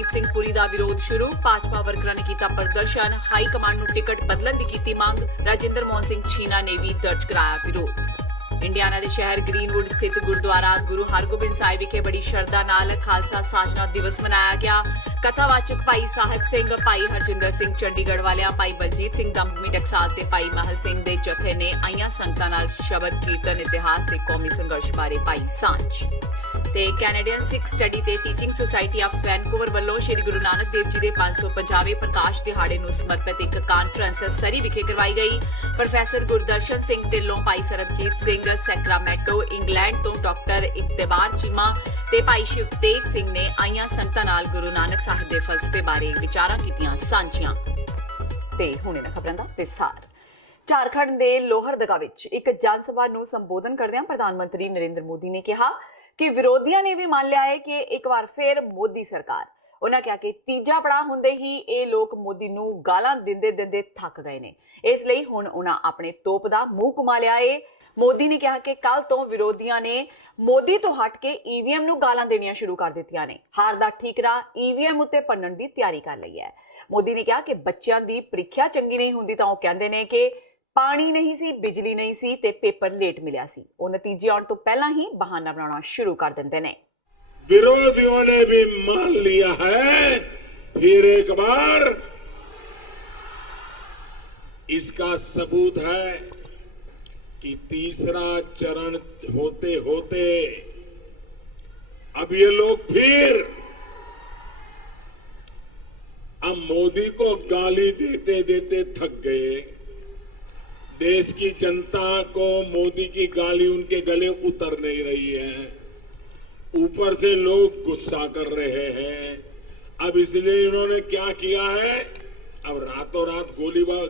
ਹਰਦੀਪ ਸਿੰਘ ਪੁਰੀ ਦਾ ਵਿਰੋਧ ਸ਼ੁਰੂ। ਭਾਜਪਾ ਵਰਕਰਾਂ ਨੇ ਕੀਤਾ ਪ੍ਰਦਰਸ਼ਨ। ਹਾਈ ਕਮਾਂਡ ਨੂੰ ਟਿਕਟ ਬਦਲਣ ਦੀ ਕੀਤੀ ਮੰਗ। ਰਾਜਿੰਦਰ ਮੋਹਨ ਸਿੰਘ ਛੀਨਾ ਨੇ ਵੀ ਦਰਜ ਕਰਾਇਆ ਵਿਰੋਧ। ਇੰਡੀਆਨਾ ਦੇ ਸ਼ਹਿਰ ਗ੍ਰੀਨਵੁੱਡ ਸਥਿਤ ਗੁਰਦੁਆਰਾ ਗੁਰੂ ਹਰਗੋਬਿੰਦ ਸਾਹਿਬ ਵਿਖੇ ਬੜੀ ਸ਼ਰਧਾ ਨਾਲ ਖਾਲਸਾ ਸਾਜਨਾ ਦਿਵਸ ਮਨਾਇਆ ਗਿਆ। ਕਥਾਵਾਚਕ ਭਾਈ ਸਾਹਿਬ ਸਿੰਘ, ਭਾਈ ਹਰਜਿੰਦਰ ਸਿੰਘ ਚੰਡੀਗੜ੍ਹ ਵਾਲਿਆਂ, ਭਾਈ ਬਲਜੀਤ ਸਿੰਘ ਦਮਦਮੀ ਟਕਸਾਲ ਤੇ ਭਾਈ ਮਹਲ ਸਿੰਘ ਦੇ ਜਥੇ ਨੇ ਆਈਆਂ ਸੰਗਤਾਂ ਨਾਲ ਸ਼ਬਦ ਕੀਰਤਨ, ਇਤਿਹਾਸ ਤੇ ਕੌਮੀ ਸੰਘਰਸ਼ ਬਾਰੇ ਪਾਈ ਸਾਂਝ। ਤੇ ਕੈਨੇਡੀਅਨ ਸਿੱਖ ਸਟੱਡੀ ਤੇ ਟੀਚਿੰਗ ਸੁਸਾਇਟੀ ਆਫ ਵੈਨਕੂਵਰ ਵੱਲੋਂ ਸ਼੍ਰੀ ਗੁਰੂ ਨਾਨਕ ਦੇਵ ਜੀ ਦੇ 550ਵੇਂ ਪ੍ਰਕਾਸ਼ ਦਿਹਾੜੇ ਨੂੰ ਸਮਰਪਿਤ ਇੱਕ ਕਾਨਫਰੰਸ ਸਰੀ ਵਿਖੇ ਕਰਵਾਈ ਗਈ। ਪ੍ਰੋਫੈਸਰ ਗੁਰਦਰਸ਼ਨ ਸਿੰਘ ਢਿੱਲੋਂ, ਭਾਈ ਸਰਬਜੀਤ ਸਿੰਘ ਸੈਕਰਾਮੈਂਟੋ ਇੰਗਲੈਂਡ ਤੋਂ, ਡਾਕਟਰ ਇਕਤਬਾਰ ਚੀਮਾ ਤੇ ਭਾਈ ਸ਼ਿਵਤੇਜ ਸਿੰਘ ਨੇ ਆਈਆਂ ਸੰਗਤਾਂ ਨਾਲ ਗੁਰੂ ਨਾਨਕ ਸਾਹਿਬ ਦੇ ਫਲਸਫੇ ਬਾਰੇ ਵਿਚਾਰਾਂ ਕੀਤੀਆਂ ਸਾਂਝੀਆਂ। ਤੇ ਹੁਣ ਇਹਨਾਂ ਖਬਰਾਂ ਦਾ ਵਿਸਥਾਰ। ਝਾਰਖੰਡ ਦੇ ਲੋਹਰਦਗਾ ਵਿੱਚ ਇੱਕ ਜਨ ਸਭਾ ਨੂੰ ਸੰਬੋਧਨ ਕਰਦਿਆਂ ਪ੍ਰਧਾਨ ਮੰਤਰੀ ਨਰਿੰਦਰ ਮੋਦੀ ਨੇ ਕਿਹਾ ਕਿ ਵਿਰੋਧੀਆਂ ਨੇ ਵੀ ਮੰਨ ਲਿਆ ਹੈ ਕਿ ਇੱਕ ਵਾਰ ਫਿਰ ਮੋਦੀ ਸਰਕਾਰ। ਉਹਨਾਂ ਕਿਹਾ ਕਿ ਤੀਜਾ ਪੜਾਅ ਹੁੰਦੇ ਹੀ ਇਹ ਲੋਕ ਮੋਦੀ ਨੂੰ ਗਾਲਾਂ ਦਿੰਦੇ ਥੱਕ ਗਏ ਨੇ, ਇਸ ਲਈ ਹੁਣ ਉਹਨਾਂ ਆਪਣੇ ਤੋਪ ਦਾ ਮੂੰਹ ਘੁਮਾ ਲਿਆ ਏ। ਮੋਦੀ ਨੇ ਕਿਹਾ ਕਿ ਕੱਲ ਤੋਂ ਵਿਰੋਧੀਆਂ ਨੇ ਮੋਦੀ ਤੋਂ ਹਟ ਕੇ ਈਵੀਐਮ ਨੂੰ ਗਾਲਾਂ ਦੇਣੀਆਂ ਸ਼ੁਰੂ ਕਰ ਦਿੱਤੀਆਂ ਨੇ। ਹਾਰ ਦਾ ਠੀਕਰਾ ਈਵੀਐਮ ਉੱਤੇ ਪੰਨਣ ਦੀ ਤਿਆਰੀ ਕਰ ਲਈ ਹੈ। ਮੋਦੀ ਨੇ ਕਿਹਾ ਕਿ ਬੱਚਿਆਂ ਦੀ ਪ੍ਰੀਖਿਆ ਚੰਗੀ ਨਹੀਂ ਹੁੰਦੀ ਤਾਂ ਉਹ ਕਹਿੰਦੇ ਨੇ ਕਿ ਪਾਣੀ नहीं सी, बिजली नहीं सी ते पेपर लेट मिलिया सी। वो नतीजे आने तो पहला ही बहाना बनाना शुरू कर देते ने। विरोधियों ने भी मान लिया है फिर एक बार। इसका सबूत है कि तीसरा चरण होते होते अब ये लोग फिर अब मोदी को गाली देते देते थक गए। देश की जनता को मोदी की गाली उनके गले उतर नहीं रही है, ऊपर से लोग गुस्सा कर रहे हैं। अब इसलिए इन्होंने क्या किया है, अब रातों रात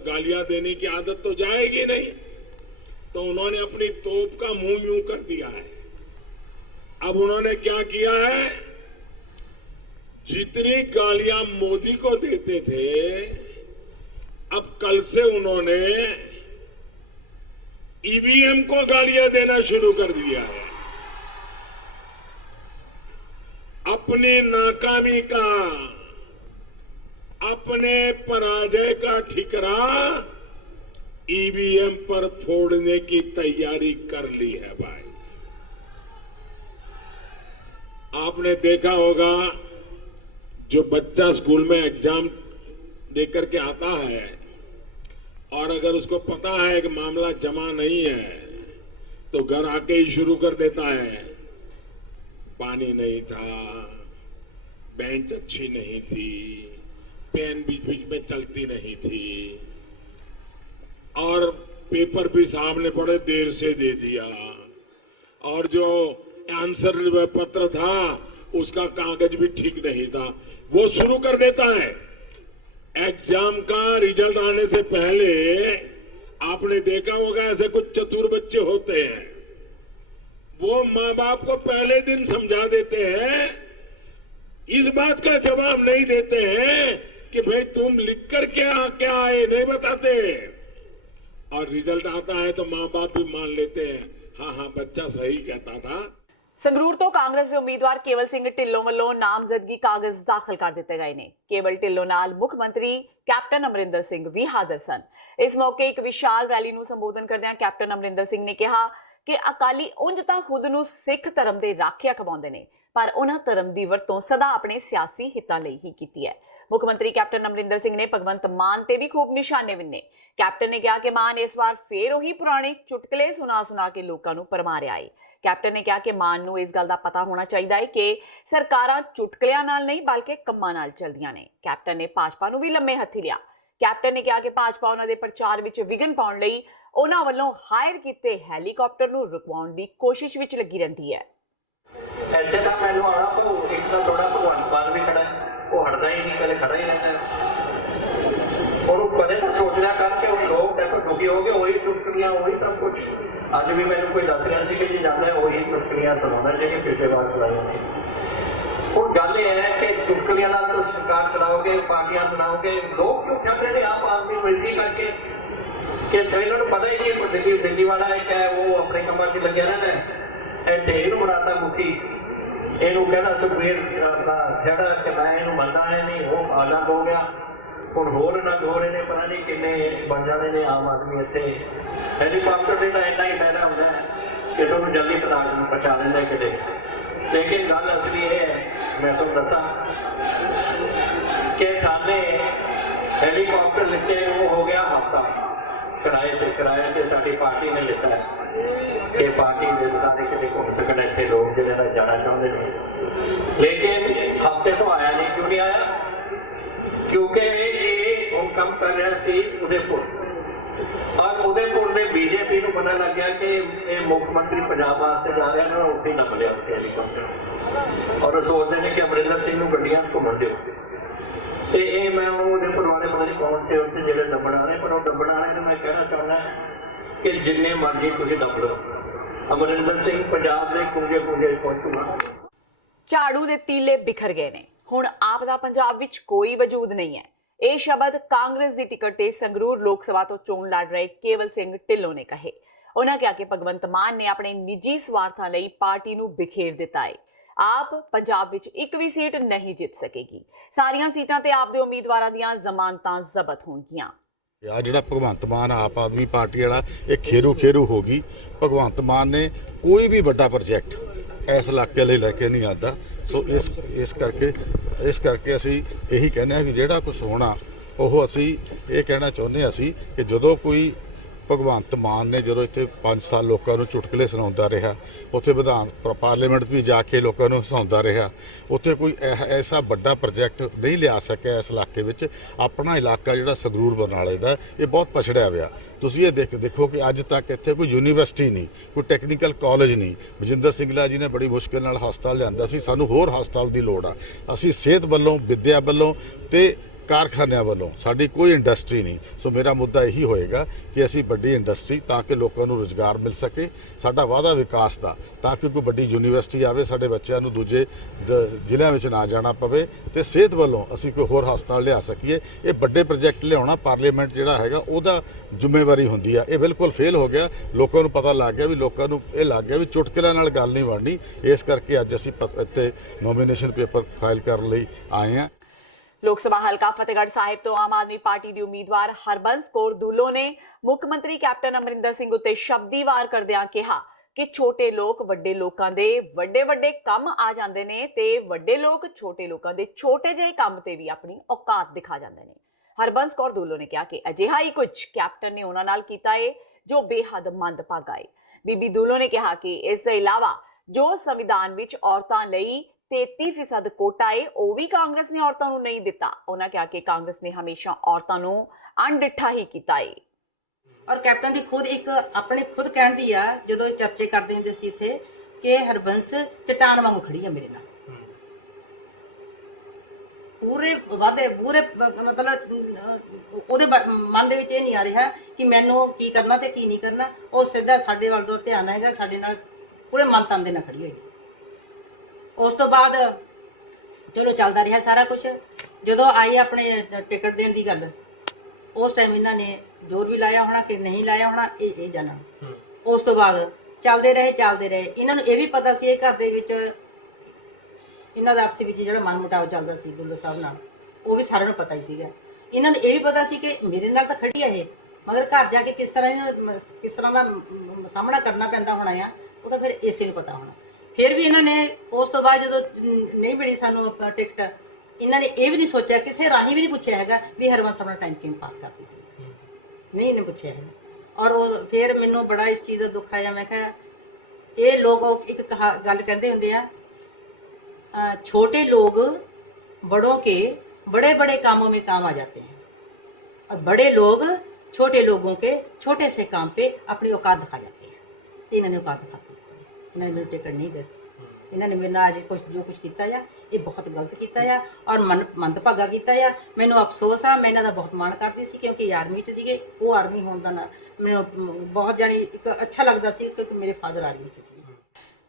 गालियां देने की आदत तो जाएगी नहीं, तो उन्होंने अपनी तोप का मुंह यूं कर दिया है। अब उन्होंने क्या किया है, जितनी गालियां मोदी को देते थे अब कल से उन्होंने ईवीएम को गालियां देना शुरू कर दिया है। अपनी नाकामी का, अपने पराजय का ठिकरा ईवीएम पर फोड़ने की तैयारी कर ली है भाई। आपने देखा होगा जो बच्चा स्कूल में एग्जाम देकर के आता है और अगर उसको पता है कि मामला जमा नहीं है तो घर आके ही शुरू कर देता है, पानी नहीं था, बेंच अच्छी नहीं थी, पेन बीच बीच में चलती नहीं थी और पेपर भी सामने पड़े देर से दे दिया और जो आंसर पत्र था उसका कागज भी ठीक नहीं था, वो शुरू कर देता है। एग्जाम का रिजल्ट आने से पहले आपने देखा होगा ऐसे कुछ चतुर बच्चे होते हैं, वो माँ बाप को पहले दिन समझा देते हैं, इस बात का जवाब नहीं देते हैं कि भाई तुम लिखकर क्या आए नहीं बताते, और रिजल्ट आता है तो माँ बाप भी मान लेते हैं हाँ बच्चा सही कहता था। ਸੰਗਰੂਰ ਤੋਂ ਕਾਂਗਰਸ ਦੇ ਉਮੀਦਵਾਰ ਕੇਵਲ ਸਿੰਘ ਢਿੱਲੋਂ ਵੱਲੋਂ ਨਾਮਜ਼ਦਗੀ ਕਾਗਜ਼ ਦਾਖਲ ਕਰ ਦਿੱਤੇ ਗਏ ਨੇ। ਕੇਵਲ ਢਿੱਲੋਂ ਨਾਲ ਮੁੱਖ ਮੰਤਰੀ ਕੈਪਟਨ ਅਮਰਿੰਦਰ ਸਿੰਘ ਵੀ ਹਾਜ਼ਰ ਸਨ। ਇਸ ਮੌਕੇ ਇੱਕ ਵਿਸ਼ਾਲ ਰੈਲੀ ਨੂੰ ਸੰਬੋਧਨ ਕਰਦਿਆਂ ਕੈਪਟਨ ਅਮਰਿੰਦਰ ਸਿੰਘ ਨੇ ਕਿਹਾ ਕਿ ਅਕਾਲੀ ਉਂਝ ਤਾਂ ਖੁਦ ਨੂੰ ਸਿੱਖ ਧਰਮ ਦੇ ਰਾਖਿਆ ਕਹਾਉਂਦੇ ਨੇ, ਪਰ ਉਹਨਾਂ ਧਰਮ ਦੀ ਵਰਤੋਂ ਸਦਾ ਆਪਣੇ ਸਿਆਸੀ ਹਿੱਤਾਂ ਲਈ ਹੀ ਕੀਤੀ ਹੈ। ਮੁੱਖ ਮੰਤਰੀ ਕੈਪਟਨ ਅਮਰਿੰਦਰ ਸਿੰਘ ਨੇ ਭਗਵੰਤ ਮਾਨ ਤੇ ਵੀ ਖੂਬ ਨਿਸ਼ਾਨੇ ਵਿੰਨੇ। ਕੈਪਟਨ ਨੇ ਕਿਹਾ ਕਿ ਮਾਨ ਇਸ ਵਾਰ ਫੇਰ ਉਹੀ ਪੁਰਾਣੇ ਚੁਟਕਲੇ ਸੁਣਾ ਕੇ ਲੋਕਾਂ ਨੂੰ ਭਰਮਾ ਰਿਹਾ ਹੈ। ਕੈਪਟਨ ਨੇ ਕਿਹਾ ਕਿ ਮਾਨ ਨੂੰ ਇਸ ਗੱਲ ਦਾ ਪਤਾ ਹੋਣਾ ਚਾਹੀਦਾ ਹੈ ਕਿ ਸਰਕਾਰਾਂ ਚੁਟਕਲਿਆਂ ਨਾਲ ਨਹੀਂ ਬਲਕਿ ਕੰਮਾਂ ਨਾਲ ਚੱਲਦੀਆਂ ਨੇ। ਕੈਪਟਨ ਨੇ ਭਾਜਪਾ ਨੂੰ ਵੀ ਲੰਮੇ ਹੱਥੀ ਲਿਆ। ਕੈਪਟਨ ਨੇ ਕਿਹਾ ਕਿ ਭਾਜਪਾ ਉਹਨਾਂ ਦੇ ਪ੍ਰਚਾਰ ਵਿੱਚ ਵਿਘਨ ਪਾਉਣ ਲਈ ਉਹਨਾਂ ਵੱਲੋਂ ਹਾਇਰ ਕੀਤੇ ਹੈਲੀਕਾਪਟਰ ਨੂੰ ਰੁਕਵਾਉਣ ਦੀ ਕੋਸ਼ਿਸ਼ ਵਿੱਚ ਲੱਗੀ ਰਹਿੰਦੀ ਹੈ। ऐसे का पहलू आ रहा तो एक तो थोड़ा भगवान पाल भी खड़ा है, वो हटता ही नहीं, कल खड़ा ही रहता है और कदे तो सोच रहा करके वो लोग देखो दुखी हो गए, वही चुटकुलियां वही सब कुछ। आज भी मैंने कोई दस रहा कि जी जाना है वही चुटकुलियां सुनाना चाहिए, पिछले बार सुनाई। वो गल ये है कि चुटकुलियां नाल तो सरकार चलाओगे, पार्टियां सुनाओगे, लोग क्यों चल रहे हैं आप आदमी मर्जी करके कि इन्होंने पता ही नहीं दिल्ली वाला है क्या, वो अपने कमां च लगे रहना है ढेर बनाता मुखी ਇਹਨੂੰ ਕਹਿੰਦਾ ਸੁਖਬੀਰ ਜਿਹੜਾ ਕਿ ਮੈਂ ਇਹਨੂੰ ਮੰਨਦਾ ਨਹੀਂ, ਉਹ ਆਨੰਦ ਹੋ ਗਿਆ। ਹੁਣ ਹੋਰ ਆਨੰਦ ਹੋ ਰਹੇ ਨੇ, ਪਤਾ ਨਹੀਂ ਕਿੰਨੇ ਬਣ ਜਾਣੇ ਨੇ ਆਮ ਆਦਮੀ ਇੱਥੇ। ਹੈਲੀਕਾਪਟਰ ਦੇ ਤਾਂ ਇੰਨਾ ਹੀ ਫਾਇਦਾ ਹੁੰਦਾ ਹੈ ਕਿ ਤੁਹਾਨੂੰ ਜਲਦੀ ਪਹੁੰਚਾ ਦਿੰਦਾ ਕਿਤੇ। ਲੇਕਿਨ ਗੱਲ ਅਸਲੀ ਇਹ ਹੈ, ਮੈਂ ਤੁਹਾਨੂੰ ਦੱਸਾਂ ਕਿ ਸਾਡੇ ਹੈਲੀਕਾਪਟਰ ਲਿੱਤੇ ਉਹ ਹੋ ਗਿਆ ਹਫ਼ਤਾ ਕਿਰਾਏ ਤੇ ਸਾਡੀ ਪਾਰਟੀ ਨੇ ਲਿੱਤਾ ਹੈ ਕਿ ਪਾਰਟੀ ਦੇ ਦੁਕਾਨੇ ਕਿਤੇ ਘੁੰਮ ਸਕਣ ਇੱਥੇ ਲੋਕ ਜਿਹੜੇ ਨਾਲ ਜਾਣਾ ਚਾਹੁੰਦੇ ਨੇ। ਲੇਕਿਨ ਹਫ਼ਤੇ ਤੋਂ ਆਇਆ ਨਹੀਂ। ਕਿਉਂ ਨਹੀਂ ਆਇਆ? ਕਿਉਂਕਿ ਇਹ ਉਹ ਕੰਮ ਕਰ ਰਿਹਾ ਸੀ ਉਦयपुर, ਔਰ ਉदयपुर ਦੇ ਬੀਜੇਪੀ ਨੂੰ ਪਤਾ ਲੱਗ ਗਿਆ ਕਿ ਇਹ ਮੁੱਖ ਮੰਤਰੀ ਪੰਜਾਬ ਵਾਸਤੇ ਜਾ ਰਿਹਾ ਨਾ, ਉੱਥੇ ਨੱਪ ਲਿਆ ਉੱਥੇ ਹੈਲੀਕਾਪਟਰ। ਔਰ ਉਹ ਸੋਚਦੇ ਨੇ ਕਿ ਅਮਰਿੰਦਰ ਸਿੰਘ ਨੂੰ ਗੱਡੀਆਂ ਘੁੰਮਣ ਦਿਓ। ਤੇ ਇਹ ਮੈਂ ਉदयपुर ਵਾਲੇ ਪਤਾ ਨਹੀਂ ਕੌਣ ਸੇ ਉੱਥੇ ਜਿਹੜੇ ਦੱਬਣ ਵਾਲੇ, ਪਰ ਉਹ ਦੱਬਣ ਵਾਲੇ ਨੂੰ ਮੈਂ ਕਹਿਣਾ ਚਾਹੁੰਦਾ ਕਿ ਜਿੰਨੇ ਮਰਜ਼ੀ ਤੁਸੀਂ ਦੱਬ ਲਓ, ਅਮਰਿੰਦਰ ਸਿੰਘ ਪੰਜਾਬ ਦੇ ਕੁੰਜੇ ਪਹੁੰਚੂਗਾ। ਝਾੜੂ ਦੇ ਤੀਲੇ ਬਿਖਰ ਗਏ ਨੇ। ਹੁਣ ਆਪ ਦਾ ਪੰਜਾਬ ਵਿੱਚ ਕੋਈ ਵਜੂਦ ਨਹੀਂ ਹੈ। ਇਹ ਸ਼ਬਦ ਕਾਂਗਰਸ ਦੀ ਟਿਕਟ ਤੇ ਸੰਗਰੂਰ ਲੋਕ ਸਭਾ ਤੋਂ ਚੋਣ ਲੜ ਰਹੇ ਕੇਵਲ ਸਿੰਘ ਢਿੱਲੋਂ ਨੇ ਕਹੇ। ਉਹਨਾਂ ਕਿਹਾ ਕਿ ਭਗਵੰਤ ਮਾਨ ਨੇ ਆਪਣੇ ਨਿੱਜੀ ਸਵਾਰਥਾਂ ਲਈ ਪਾਰਟੀ ਨੂੰ ਬਿਖੇਰ ਦਿੱਤਾ ਹੈ। ਆਪ ਪੰਜਾਬ ਵਿੱਚ ਇੱਕ ਵੀ ਸੀਟ ਨਹੀਂ ਜਿੱਤ ਸਕੇਗੀ। ਸਾਰੀਆਂ ਸੀਟਾਂ ਤੇ ਆਪ ਦੇ ਉਮੀਦਵਾਰਾਂ ਦੀਆਂ ਜ਼ਮਾਨਤਾਂ ਜ਼ਬਤ ਹੋਣਗੀਆਂ। ਆ ਜਿਹੜਾ ਭਗਵੰਤ ਮਾਨ ਆਪ ਆਦਮੀ ਪਾਰਟੀ ਵਾਲਾ, ਇਹ ਖੇਰੂ ਹੋ ਗਈ। ਭਗਵੰਤ ਮਾਨ ਨੇ ਕੋਈ ਵੀ ਵੱਡਾ ਪ੍ਰੋਜੈਕਟ ਇਸ ਇਲਾਕੇ ਲਈ ਲੈ ਕੇ ਨਹੀਂ ਆਉਂਦਾ। ਸੋ ਇਸ ਕਰਕੇ ਅਸੀਂ ਇਹੀ ਕਹਿੰਦੇ ਹਾਂ ਕਿ ਜਿਹੜਾ ਕੁਝ ਹੋਣਾ ਉਹ ਅਸੀਂ ਇਹ ਕਹਿਣਾ ਚਾਹੁੰਦੇ ਅਸੀਂ ਕਿ ਜਦੋਂ ਕੋਈ ਭਗਵੰਤ ਮਾਨ ਨੇ ਜਦੋਂ ਇੱਥੇ 5 ਸਾਲ ਲੋਕਾਂ ਨੂੰ ਚੁਟਕਲੇ ਸੁਣਾਉਂਦਾ ਰਿਹਾ, ਉੱਥੇ ਪਾਰਲੀਮੈਂਟ ਵੀ ਜਾ ਕੇ ਲੋਕਾਂ ਨੂੰ ਹਸਾਉਂਦਾ ਰਿਹਾ, ਉੱਥੇ ਕੋਈ ਐਸਾ ਵੱਡਾ ਪ੍ਰੋਜੈਕਟ ਨਹੀਂ ਲਿਆ ਸਕਿਆ ਇਸ ਇਲਾਕੇ ਵਿੱਚ। ਆਪਣਾ ਇਲਾਕਾ ਜਿਹੜਾ ਸੰਗਰੂਰ ਬਰਨਾਲੇ ਦਾ, ਇਹ ਬਹੁਤ ਪਛੜਿਆ ਹੋਇਆ। ਤੁਸੀਂ ਇਹ ਦੇਖੋ ਕਿ ਅੱਜ ਤੱਕ ਇੱਥੇ ਕੋਈ ਯੂਨੀਵਰਸਿਟੀ ਨਹੀਂ, ਕੋਈ ਟੈਕਨੀਕਲ ਕਾਲਜ ਨਹੀਂ। ਬਜਿੰਦਰ ਸਿੰਗਲਾ ਜੀ ਨੇ ਬੜੀ ਮੁਸ਼ਕਿਲ ਨਾਲ ਹਸਪਤਾਲ ਲਿਆਂਦਾ ਸੀ। ਸਾਨੂੰ ਹੋਰ ਹਸਪਤਾਲ ਦੀ ਲੋੜ ਆ। ਅਸੀਂ ਸਿਹਤ ਵੱਲੋਂ, ਵਿੱਦਿਆ ਵੱਲੋਂ ਤੇ ਕਾਰਖਾਨਿਆਂ ਵੱਲੋਂ ਸਾਡੀ ਕੋਈ ਇੰਡਸਟਰੀ ਨਹੀਂ। ਸੋ ਮੇਰਾ ਮੁੱਦਾ ਇਹੀ ਹੋਏਗਾ ਕਿ ਅਸੀਂ ਵੱਡੀ ਇੰਡਸਟਰੀ, ਤਾਂ ਕਿ ਲੋਕਾਂ ਨੂੰ ਰੁਜ਼ਗਾਰ ਮਿਲ ਸਕੇ। ਸਾਡਾ ਵਾਅਦਾ ਵਿਕਾਸ ਦਾ, ਤਾਂ ਕਿ ਕੋਈ ਵੱਡੀ ਯੂਨੀਵਰਸਿਟੀ ਆਵੇ, ਸਾਡੇ ਬੱਚਿਆਂ ਨੂੰ ਦੂਜੇ ਜ਼ਿਲ੍ਹਿਆਂ ਵਿੱਚ ਨਾ ਜਾਣਾ ਪਵੇ। ਤੇ ਸਿਹਤ ਵੱਲੋਂ ਅਸੀਂ ਕੋਈ ਹੋਰ ਹਸਪਤਾਲ ਲਿਆ ਸਕੀਏ। ਇਹ ਵੱਡੇ ਪ੍ਰੋਜੈਕਟ ਲਿਆਉਣਾ ਪਾਰਲੀਮੈਂਟ ਜਿਹੜਾ ਹੈਗਾ ਉਹਦਾ ਜ਼ਿੰਮੇਵਾਰੀ ਹੁੰਦੀ ਆ। ਇਹ ਬਿਲਕੁਲ ਫੇਲ ਹੋ ਗਿਆ। ਲੋਕਾਂ ਨੂੰ ਪਤਾ ਲੱਗ ਗਿਆ ਵੀ, ਲੋਕਾਂ ਨੂੰ ਇਹ ਲੱਗ ਗਿਆ ਵੀ ਚੁਟਕਲਿਆਂ ਨਾਲ ਗੱਲ ਨਹੀਂ ਬਣਨੀ। ਇਸ ਕਰਕੇ ਅੱਜ ਅਸੀਂ ਇੱਥੇ ਨੋਮੀਨੇਸ਼ਨ ਪੇਪਰ ਫਾਈਲ ਕਰਨ ਲਈ ਆਏ ਹਾਂ। ਲੋਕ ਸਭਾ ਹਲਕਾ ਫਤਿਹਗੜ੍ਹ ਸਾਹਿਬ ਤੋਂ ਆਮ ਆਦਮੀ ਪਾਰਟੀ ਦੀ ਉਮੀਦਵਾਰ ਹਰਬੰਸ ਕੌਰ ਦੁੱਲੋ ਨੇ ਮੁੱਖ ਮੰਤਰੀ ਕੈਪਟਨ ਅਮਰਿੰਦਰ ਸਿੰਘ ਉੱਤੇ ਸ਼ਬਦੀ ਵਾਰ ਕਰਦਿਆਂ ਕਿਹਾ ਕਿ ਛੋਟੇ ਲੋਕ ਵੱਡੇ ਲੋਕਾਂ ਦੇ ਵੱਡੇ ਕੰਮ ਆ ਜਾਂਦੇ ਨੇ ਤੇ ਵੱਡੇ ਲੋਕ ਛੋਟੇ ਲੋਕਾਂ ਦੇ ਛੋਟੇ ਜਿਹੇ ਕੰਮ ਤੇ ਵੀ ਆਪਣੀ ਔਕਾਤ ਦਿਖਾ ਜਾਂਦੇ ਨੇ। ਹਰਬੰਸ ਕੌਰ ਦੁੱਲੋ ਨੇ ਕਿਹਾ ਕਿ ਅਜਿਹਾ ਹੀ ਕੁਝ ਕੈਪਟਨ ਨੇ ਉਹਨਾਂ ਨਾਲ ਕੀਤਾ ਹੈ ਜੋ ਬੇਹੱਦ ਮੰਦਭਾਗਾ ਹੈ। ਬੀਬੀ ਦੁੱਲੋ ਨੇ ਕਿਹਾ ਕਿ ਇਸ ਤੋਂ ਇਲਾਵਾ ਜੋ ਸੰਵਿਧਾਨ ਵਿੱਚ ਔਰਤਾਂ ਲਈ 33% ਕੋਟਾ ਹੈ, ਉਹ ਵੀ ਕਾਂਗਰਸ ਨੇ ਔਰਤਾਂ ਨੂੰ ਨਹੀਂ ਦਿੱਤਾ। ਉਹਨਾਂ ਕਿਹਾ ਕਿ ਕਾਂਗਰਸ ਨੇ ਹਮੇਸ਼ਾ ਔਰਤਾਂ ਨੂੰ ਅਣਡਿੱਠਾ ਹੀ ਕੀਤਾ ਹੈ। ਔਰ ਕੈਪਟਨ ਦੀ ਆਪਣੇ ਖੁਦ ਕਹਿਣ ਦੀ ਆ, ਜਦੋਂ ਇਹ ਚਰਚੇ ਕਰਦੇ ਹੁੰਦੇ ਸੀ ਇੱਥੇ, ਕਿ ਹਰਬੰਸ ਚਟਾਨ ਵਾਂਗੂ ਖੜੀ ਆ ਮੇਰੇ ਨਾਲ। ਪੂਰੇ ਮਤਲਬ ਉਹਦੇ ਮਨ ਦੇ ਵਿੱਚ ਇਹ ਨਹੀਂ ਆ ਰਿਹਾ ਕਿ ਮੈਨੂੰ ਕੀ ਕਰਨਾ ਤੇ ਕੀ ਨਹੀਂ ਕਰਨਾ। ਉਹ ਸਿੱਧਾ ਸਾਡੇ ਵੱਲ ਤੋਂ ਧਿਆਨ ਆਏਗਾ, ਸਾਡੇ ਨਾਲ ਪੂਰੇ ਮਨ ਤਨ ਦੇ ਨਾਲ ਖੜੀ ਹੋਈ। ਉਸ ਤੋਂ ਬਾਅਦ ਚਲੋ ਚੱਲਦਾ ਰਿਹਾ ਸਾਰਾ ਕੁਝ। ਜਦੋਂ ਆਈ ਆਪਣੇ ਟਿਕਟ ਦੇਣ ਦੀ ਗੱਲ, ਉਸ ਟਾਈਮ ਇਹਨਾਂ ਨੇ ਜ਼ੋਰ ਵੀ ਲਾਇਆ ਹੋਣਾ ਕਿ ਨਹੀਂ ਲਾਇਆ ਹੋਣਾ, ਇਹ ਜਾਣਾ। ਉਸ ਤੋਂ ਬਾਅਦ ਚੱਲਦੇ ਰਹੇ। ਇਹਨਾਂ ਨੂੰ ਇਹ ਵੀ ਪਤਾ ਸੀ, ਇਹ ਘਰ ਦੇ ਵਿੱਚ ਇਹਨਾਂ ਦਾ ਆਪਸ ਵਿੱਚ ਜਿਹੜਾ ਮਨਮੁਟਾਵ ਚੱਲਦਾ ਸੀ ਦੁੱਲੋ ਸਾਹਿਬ ਨਾਲ, ਉਹ ਵੀ ਸਾਰਿਆਂ ਨੂੰ ਪਤਾ ਹੀ ਸੀਗਾ। ਇਹਨਾਂ ਨੂੰ ਇਹ ਵੀ ਪਤਾ ਸੀ ਕਿ ਮੇਰੇ ਨਾਲ ਤਾਂ ਖੜੀ ਆ ਇਹ, ਮਗਰ ਘਰ ਜਾ ਕੇ ਕਿਸ ਤਰ੍ਹਾਂ ਦਾ ਸਾਹਮਣਾ ਕਰਨਾ ਪੈਂਦਾ ਹੋਣਾ ਆ, ਉਹ ਤਾਂ ਫਿਰ ਇਸੇ ਨੂੰ ਪਤਾ ਹੋਣਾ। ਫਿਰ ਵੀ ਇਹਨਾਂ ਨੇ ਉਸ ਤੋਂ ਬਾਅਦ ਜਦੋਂ ਨਹੀਂ ਮਿਲੀ ਸਾਨੂੰ ਟਿਕਟ, ਇਹਨਾਂ ਨੇ ਇਹ ਵੀ ਨਹੀਂ ਸੋਚਿਆ, ਕਿਸੇ ਰਾਹੀਂ ਵੀ ਨਹੀਂ ਪੁੱਛਿਆ ਹੈਗਾ ਵੀ ਹਰਬੰਸ ਆਪਣਾ ਟਾਈਮ ਕਿਵੇਂ ਪਾਸ ਕਰਦੀ ਨਹੀਂ, ਇਹਨੇ ਪੁੱਛਿਆ ਹੈ। ਔਰ ਉਹ ਫਿਰ ਮੈਨੂੰ ਬੜਾ ਇਸ ਚੀਜ਼ ਦਾ ਦੁੱਖ ਆਇਆ। ਮੈਂ ਕਿਹਾ ਇਹ ਲੋਕ ਇੱਕ ਗੱਲ ਕਹਿੰਦੇ ਹੁੰਦੇ ਆ, छोटे लोग बड़ों के बड़े बड़े कामों में काम आ जाते हैं और बड़े लोग छोटे लोगों के छोटे से काम पे अपनी औकात दिखा जाते हैं। इन्होंने औकात दिखाती, इन्होंने मेरी टिकट नहीं दी, इन्होंने मेरे नाल कुछ जो कुछ किया है ये बहुत गलत किया और मंदभागा किया। मैनू अफसोस आ, मैं इन्हां दा बहुत माण करती सी क्योंकि आर्मी च सीगे, वो आर्मी होण दा मैनू बहुत जानी एक अच्छा लगता सी क्योंकि मेरे फादर आर्मी च सी।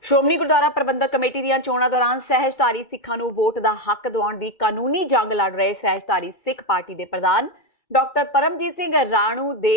ਸ਼੍ਰੋਮਣੀ ਗੁਰਦੁਆਰਾ ਪ੍ਰਬੰਧਕ ਕਮੇਟੀ ਦੀਆਂ ਚੋਣਾਂ ਦੌਰਾਨ ਸਹਿਜਧਾਰੀ ਸਿੱਖਾਂ ਨੂੰ ਵੋਟ ਦਾ ਹੱਕ ਦਿਵਾਉਣ ਦੀ ਕਾਨੂੰਨੀ ਜੰਗ ਲੜ ਰਹੇ ਸਹਿਜਧਾਰੀ ਸਿੱਖ ਪਾਰਟੀ ਦੇ ਪ੍ਰਧਾਨ ਡਾਕਟਰ ਪਰਮਜੀਤ ਸਿੰਘ ਰਾਣੂ ਦੇ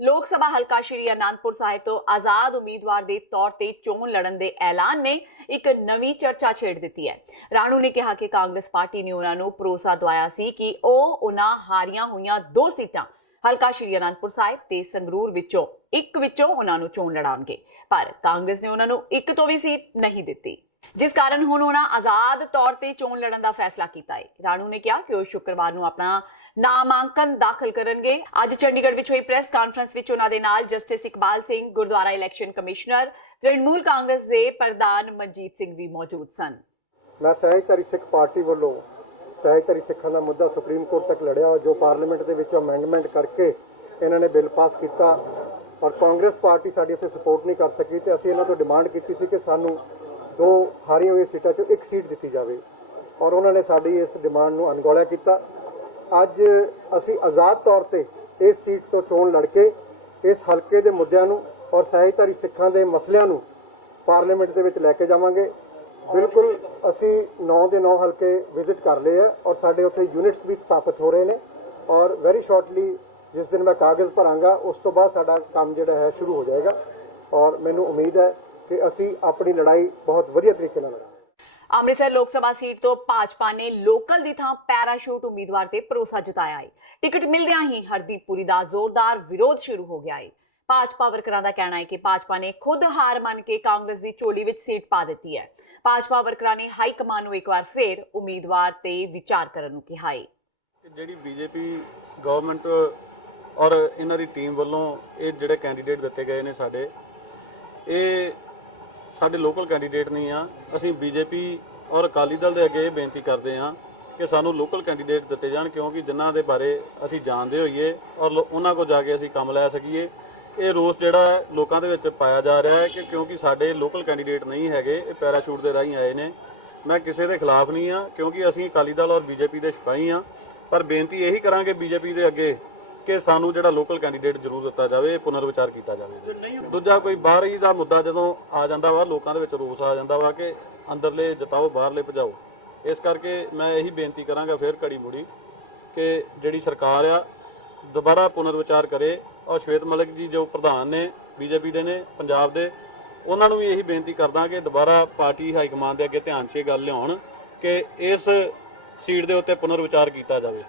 ਲੋਕ ਸਭਾ ਹਲਕਾ ਸ਼੍ਰੀ ਅਨੰਦਪੁਰ ਸਾਹਿਬ ਤੋਂ ਆਜ਼ਾਦ ਉਮੀਦਵਾਰ ਦੇ ਤੌਰ ਤੇ ਚੋਣ ਲੜਨ ਦੇ ਐਲਾਨ ਨੇ ਇੱਕ ਨਵੀਂ ਚਰਚਾ ਛੇੜ ਦਿੱਤੀ ਹੈ। ਰਾਣੂ ਨੇ ਕਿਹਾ ਕਿ ਕਾਂਗਰਸ ਪਾਰਟੀ ਨੇ ਉਹਨਾਂ ਨੂੰ ਭਰੋਸਾ ਦਵਾਇਆ ਸੀ ਕਿ ਉਹ ਉਹਨਾਂ ਹਾਰੀਆਂ ਹੋਈਆਂ 2 ਸੀਟਾਂ ਹਲਕਾ ਸ਼੍ਰੀ ਅਨੰਦਪੁਰ ਸਾਹਿਬ ਤੇ ਸੰਗਰੂਰ ਵਿੱਚੋਂ ਇੱਕ ਵਿੱਚੋਂ ਉਹਨਾਂ ਨੂੰ ਚੋਣ ਲੜਾਉਣਗੇ, ਪਰ ਕਾਂਗਰਸ ਨੇ ਉਹਨਾਂ ਨੂੰ ਇੱਕ ਤੋਂ ਵੀ ਸੀਟ ਨਹੀਂ ਦਿੱਤੀ, ਜਿਸ ਕਾਰਨ ਹੁਣ ਉਹਨਾਂ ਆਜ਼ਾਦ ਤੌਰ ਤੇ ਚੋਣ ਲੜਨ ਦਾ ਫੈਸਲਾ ਕੀਤਾ ਹੈ। ਰਾਣੂ ਨੇ ਕਿਹਾ ਕਿ ਉਹ ਸ਼ੁੱਕਰਵਾਰ ਨੂੰ ਆਪਣਾ ਨਾਮਾਂਕਨ ਦਾਖਲ ਕਰਨਗੇ। ਅੱਜ ਚੰਡੀਗੜ੍ਹ ਵਿੱਚ ਹੋਈ ਪ੍ਰੈਸ ਕਾਨਫਰੰਸ ਵਿੱਚ ਉਹਨਾਂ ਦੇ ਨਾਲ justice Iqbal Singh, Gurdwara election commissioner, Trinamool Congress ਦੇ ਪ੍ਰਧਾਨ ਮਨਜੀਤ ਸਿੰਘ ਵੀ ਮੌਜੂਦ ਸਨ। ਮੈਂ ਸਹਿਜਧਾਰੀ ਸਿੱਖ ਪਾਰਟੀ ਵੱਲੋਂ ਸਹਿਜਧਾਰੀ ਸਿੱਖਾਂ ਦਾ ਮੁੱਦਾ ਸੁਪਰੀਮ ਕੋਰਟ ਤੱਕ ਲੜਿਆ, ਜੋ ਪਾਰਲੀਮੈਂਟ ਦੇ ਵਿੱਚ ਅਮੈਂਡਮੈਂਟ ਕਰਕੇ ਇਹਨਾਂ ਨੇ ਬਿੱਲ ਪਾਸ ਕੀਤਾ ਔਰ ਕਾਂਗਰਸ ਪਾਰਟੀ ਸਾਡੀ ਉੱਥੇ ਸਪੋਰਟ ਨਹੀਂ ਕਰ ਸਕੀ ਤੇ ਅਸੀਂ ਇਹਨਾਂ ਤੋਂ ਡਿਮਾਂਡ ਕੀਤੀ ਸੀ ਕਿ ਸਾਨੂੰ 2 ਹਾਰੀਆਂ ਹੋਈਆਂ ਸੀਟਾਂ 'ਚੋਂ 1 ਸੀਟ ਦਿੱਤੀ ਜਾਵੇ ਔਰ ਉਹਨਾਂ ਨੇ ਸਾਡੀ ਇਸ ਡਿਮਾਂਡ ਨੂੰ ਅਣਗੌਲਿਆ ਕੀਤਾ। ਅੱਜ ਅਸੀਂ ਆਜ਼ਾਦ ਤੌਰ ਤੇ ਇਸ ਸੀਟ ਤੋਂ ਚੋਣ ਲੜ ਕੇ ਇਸ ਹਲਕੇ ਦੇ ਮੁੱਦਿਆਂ ਨੂੰ ਔਰ ਸਹਿਜਧਾਰੀ ਸਿੱਖਾਂ ਦੇ ਮਸਲਿਆਂ ਨੂੰ ਪਾਰਲੀਮੈਂਟ ਦੇ ਵਿੱਚ ਲੈ ਕੇ ਜਾਵਾਂਗੇ। ਬਿਲਕੁਲ ਅਸੀਂ 9 ਦੇ 9 ਹਲਕੇ ਵਿਜ਼ਿਟ ਕਰ ਲਏ ਆ ਔਰ ਸਾਡੇ ਉੱਥੇ ਯੂਨਿਟਸ ਵੀ ਸਥਾਪਿਤ ਹੋ ਰਹੇ ਨੇ ਔਰ ਵੈਰੀ ਸ਼ਾਰਟਲੀ ਜਿਸ ਦਿਨ ਮੈਂ ਕਾਗਜ਼ ਭਰਾਂਗਾ ਉਸ ਤੋਂ ਬਾਅਦ ਸਾਡਾ ਕੰਮ ਜਿਹੜਾ ਹੈ ਸ਼ੁਰੂ ਹੋ ਜਾਏਗਾ ਔਰ ਮੈਨੂੰ ਉਮੀਦ ਹੈ ਕਿ ਅਸੀਂ ਆਪਣੀ ਲੜਾਈ ਬਹੁਤ ਵਧੀਆ ਤਰੀਕੇ ਨਾਲ ਲੜਾਂਗੇ। ਅੰਮ੍ਰਿਤਸਰ ਲੋਕ ਸਭਾ ਸੀਟ ਤੋਂ ਭਾਜਪਾ ਨੇ ਲੋਕਲ ਦੀ ਥਾਂ ਪੈਰਾਸ਼ੂਟ ਉਮੀਦਵਾਰ ਤੇ ਭਰੋਸਾ ਜਤਾਇਆ ਹੈ। ਟਿਕਟ ਮਿਲਦਿਆਂ ਹੀ ਹਰਦੀਪ ਪੁਰੀ ਦਾ ਜ਼ੋਰਦਾਰ ਵਿਰੋਧ ਸ਼ੁਰੂ ਹੋ ਗਿਆ ਹੈ। ਭਾਜਪਾ ਵਰਕਰਾਂ ਦਾ ਕਹਿਣਾ ਹੈ ਕਿ ਭਾਜਪਾ ਨੇ ਖੁਦ ਹਾਰ ਮੰਨ ਕੇ ਕਾਂਗਰਸ ਦੀ ਝੋਲੀ ਵਿੱਚ ਸੀਟ ਪਾ ਦਿੱਤੀ ਹੈ। ਭਾਜਪਾ ਵਰਕਰਾਂ ਨੇ ਹਾਈ ਕਮਾਨ ਨੂੰ ਇੱਕ ਵਾਰ ਫੇਰ ਉਮੀਦਵਾਰ ਤੇ ਵਿਚਾਰ ਕਰਨ ਨੂੰ ਕਿਹਾ ਹੈ। ਜਿਹੜੀ ਬੀਜੇਪੀ ਗਵਰਨਮੈਂਟ ਔਰ ਇਹਨਾਂ ਦੀ ਟੀਮ ਵੱਲੋਂ ਇਹ ਜਿਹੜੇ ਕੈਂਡੀਡੇਟ ਦਿੱਤੇ ਗਏ ਨੇ ਇਹ ਸਾਡੇ ਲੋਕਲ ਕੈਂਡੀਡੇਟ ਨਹੀਂ ਆ। ਅਸੀਂ ਬੀਜੇਪੀ ਔਰ ਅਕਾਲੀ ਦਲ ਦੇ ਅੱਗੇ ਇਹ ਬੇਨਤੀ ਕਰਦੇ ਹਾਂ ਕਿ ਸਾਨੂੰ ਲੋਕਲ ਕੈਂਡੀਡੇਟ ਦਿੱਤੇ ਜਾਣ, ਕਿਉਂਕਿ ਜਿਨ੍ਹਾਂ ਦੇ ਬਾਰੇ ਅਸੀਂ ਜਾਣਦੇ ਹੋਈਏ ਔਰ ਉਹਨਾਂ ਕੋਲ ਜਾ ਕੇ ਅਸੀਂ ਕੰਮ ਲੈ ਸਕੀਏ। ਇਹ ਰੋਸ ਜਿਹੜਾ ਲੋਕਾਂ ਦੇ ਵਿੱਚ ਪਾਇਆ ਜਾ ਰਿਹਾ ਹੈ ਕਿ ਕਿਉਂਕਿ ਸਾਡੇ ਲੋਕਲ ਕੈਂਡੀਡੇਟ ਨਹੀਂ ਹੈਗੇ, ਇਹ ਪੈਰਾਸ਼ੂਟ ਦੇ ਰਾਹੀਂ ਆਏ ਨੇ। ਮੈਂ ਕਿਸੇ ਦੇ ਖਿਲਾਫ ਨਹੀਂ ਆ ਕਿਉਂਕਿ ਅਸੀਂ ਅਕਾਲੀ ਦਲ ਔਰ ਬੀਜੇਪੀ ਦੇ ਸਿਪਾਹੀ ਆ, ਪਰ ਬੇਨਤੀ ਇਹੀ ਕਰਾਂਗੇ ਬੀਜੇਪੀ ਦੇ ਅੱਗੇ ਕਿ ਸਾਨੂੰ ਜਿਹੜਾ ਲੋਕਲ ਕੈਂਡੀਡੇਟ ਜ਼ਰੂਰ ਦਿੱਤਾ ਜਾਵੇ, ਇਹ ਪੁਨਰ ਵਿਚਾਰ ਕੀਤਾ ਜਾਵੇ। ਦੂਜਾ ਕੋਈ ਬਾਹਰੀ ਦਾ ਮੁੱਦਾ ਜਦੋਂ ਆ ਜਾਂਦਾ ਵਾ, ਲੋਕਾਂ ਦੇ ਵਿੱਚ ਰੋਸ ਆ ਜਾਂਦਾ ਵਾ ਕਿ ਅੰਦਰਲੇ ਜਿਤਾਓ ਬਾਹਰਲੇ ਭਜਾਓ। ਇਸ ਕਰਕੇ ਮੈਂ ਇਹੀ ਬੇਨਤੀ ਕਰਾਂਗਾ ਫਿਰ ਘੜੀ ਮੁੜੀ ਕਿ ਜਿਹੜੀ ਸਰਕਾਰ ਆ ਦੁਬਾਰਾ ਪੁਨਰ ਵਿਚਾਰ ਕਰੇ ਔਰ ਸ਼ਵੇਤ ਮਲਿਕ ਜੀ ਜੋ ਪ੍ਰਧਾਨ ਨੇ ਬੀਜੇਪੀ ਦੇ ਨੇ ਪੰਜਾਬ ਦੇ, ਉਹਨਾਂ ਨੂੰ ਵੀ ਇਹੀ ਬੇਨਤੀ ਕਰਦਾ ਕਿ ਦੁਬਾਰਾ ਪਾਰਟੀ ਹਾਈ ਕਮਾਨ ਦੇ ਅੱਗੇ ਧਿਆਨ 'ਚ ਇਹ ਗੱਲ ਲਿਆਉਣ ਕਿ ਇਸ ਸੀਟ ਦੇ ਉੱਤੇ ਪੁਨਰ ਵਿਚਾਰ ਕੀਤਾ ਜਾਵੇ।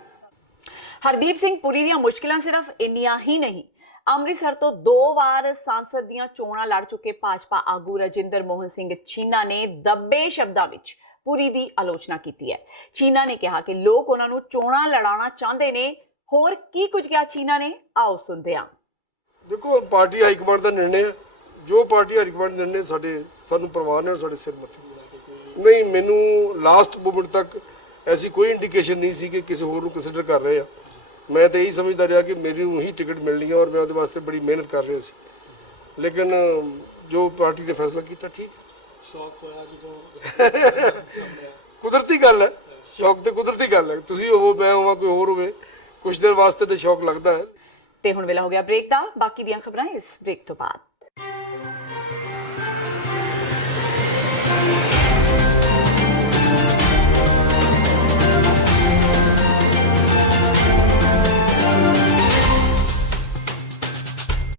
ਹਰਦੀਪ ਸਿੰਘ ਪੁਰੀ ਦੀਆਂ ਮੁਸ਼ਕਿਲਾਂ ਸਿਰਫ ਇੰਨੀਆਂ ਹੀ ਨਹੀਂ। ਅੰਮ੍ਰਿਤਸਰ ਤੋਂ 2 ਵਾਰ ਸੰਸਦ ਦੀਆਂ ਚੋਣਾਂ ਲੜ ਚੁੱਕੇ ਭਾਜਪਾ ਆਗੂ ਰਾਜਿੰਦਰ ਮੋਹਨ ਸਿੰਘ ਚੀਨਾ ਨੇ ਦੱਬੇ ਸ਼ਬਦਾਂ ਵਿੱਚ ਪੁਰੀ ਦੀ ਆਲੋਚਨਾ ਕੀਤੀ ਹੈ। ਚੀਨਾ ਨੇ ਕਿਹਾ ਕਿ ਲੋਕ ਉਹਨਾਂ ਨੂੰ ਚੋਣਾਂ ਲੜਾਉਣਾ ਚਾਹੁੰਦੇ ਨੇ। ਹੋਰ ਕੀ ਕੁਝ ਕਿਹਾ ਚੀਨਾ ਨੇ, ਆਓ ਸੁਣਦੇ ਹਾਂ। ਦੇਖੋ, ਪਾਰਟੀ ਹਾਈ ਕਮਾਂਡ ਦਾ ਨਿਰਣੇ ਹੈ, ਜੋ ਪਾਰਟੀ ਹਾਈ ਕਮਾਂਡ ਦੇ ਨਿਰਣੇ ਸਾਨੂੰ ਪਰਵਾਹ ਨਹੀਂ, ਸਾਡੇ ਸਿਰ ਮੱਥੇ ਨਹੀਂ। ਮੈਨੂੰ ਲਾਸਟ ਮੂਮੈਂਟ ਤੱਕ ਐਸੀ ਕੋਈ ਇੰਡੀਕੇਸ਼ਨ ਨਹੀਂ ਸੀ ਕਿ ਕਿਸੇ ਹੋਰ ਨੂੰ ਕੰਸੀਡਰ ਕਰ ਰਹੇ ਆ। ਮੈਂ ਤਾਂ ਇਹੀ ਸਮਝਦਾ ਰਿਹਾ ਕਿ ਮੇਰੀ ਨੂੰ ਹੀ ਟਿਕਟ ਮਿਲਣੀ ਹੈ ਔਰ ਮੈਂ ਉਹਦੇ ਵਾਸਤੇ ਬੜੀ ਮਿਹਨਤ ਕਰ ਰਿਹਾ ਸੀ, ਲੇਕਿਨ ਜੋ ਪਾਰਟੀ ਨੇ ਫੈਸਲਾ ਕੀਤਾ ਠੀਕ ਹੈ। ਸ਼ੌਕ ਹੋਇਆ ਜਦੋਂ ਕੁਦਰਤੀ ਗੱਲ ਹੈ, ਸ਼ੌਕ ਤੇ ਕੁਦਰਤੀ ਗੱਲ ਹੈ। ਤੁਸੀਂ ਹੋਵੋ, ਮੈਂ ਹੋਵਾਂ, ਕੋਈ ਹੋਰ ਹੋਵੇ, ਕੁਝ ਦੇਰ ਵਾਸਤੇ ਤੇ ਸ਼ੌਕ ਲੱਗਦਾ ਹੈ। ਤੇ ਹੁਣ ਵੇਲਾ ਹੋ ਗਿਆ ਬ੍ਰੇਕ ਦਾ। ਬਾਕੀ ਦੀਆਂ ਖਬਰਾਂ ਇਸ ਬ੍ਰੇਕ ਤੋਂ ਬਾਅਦ।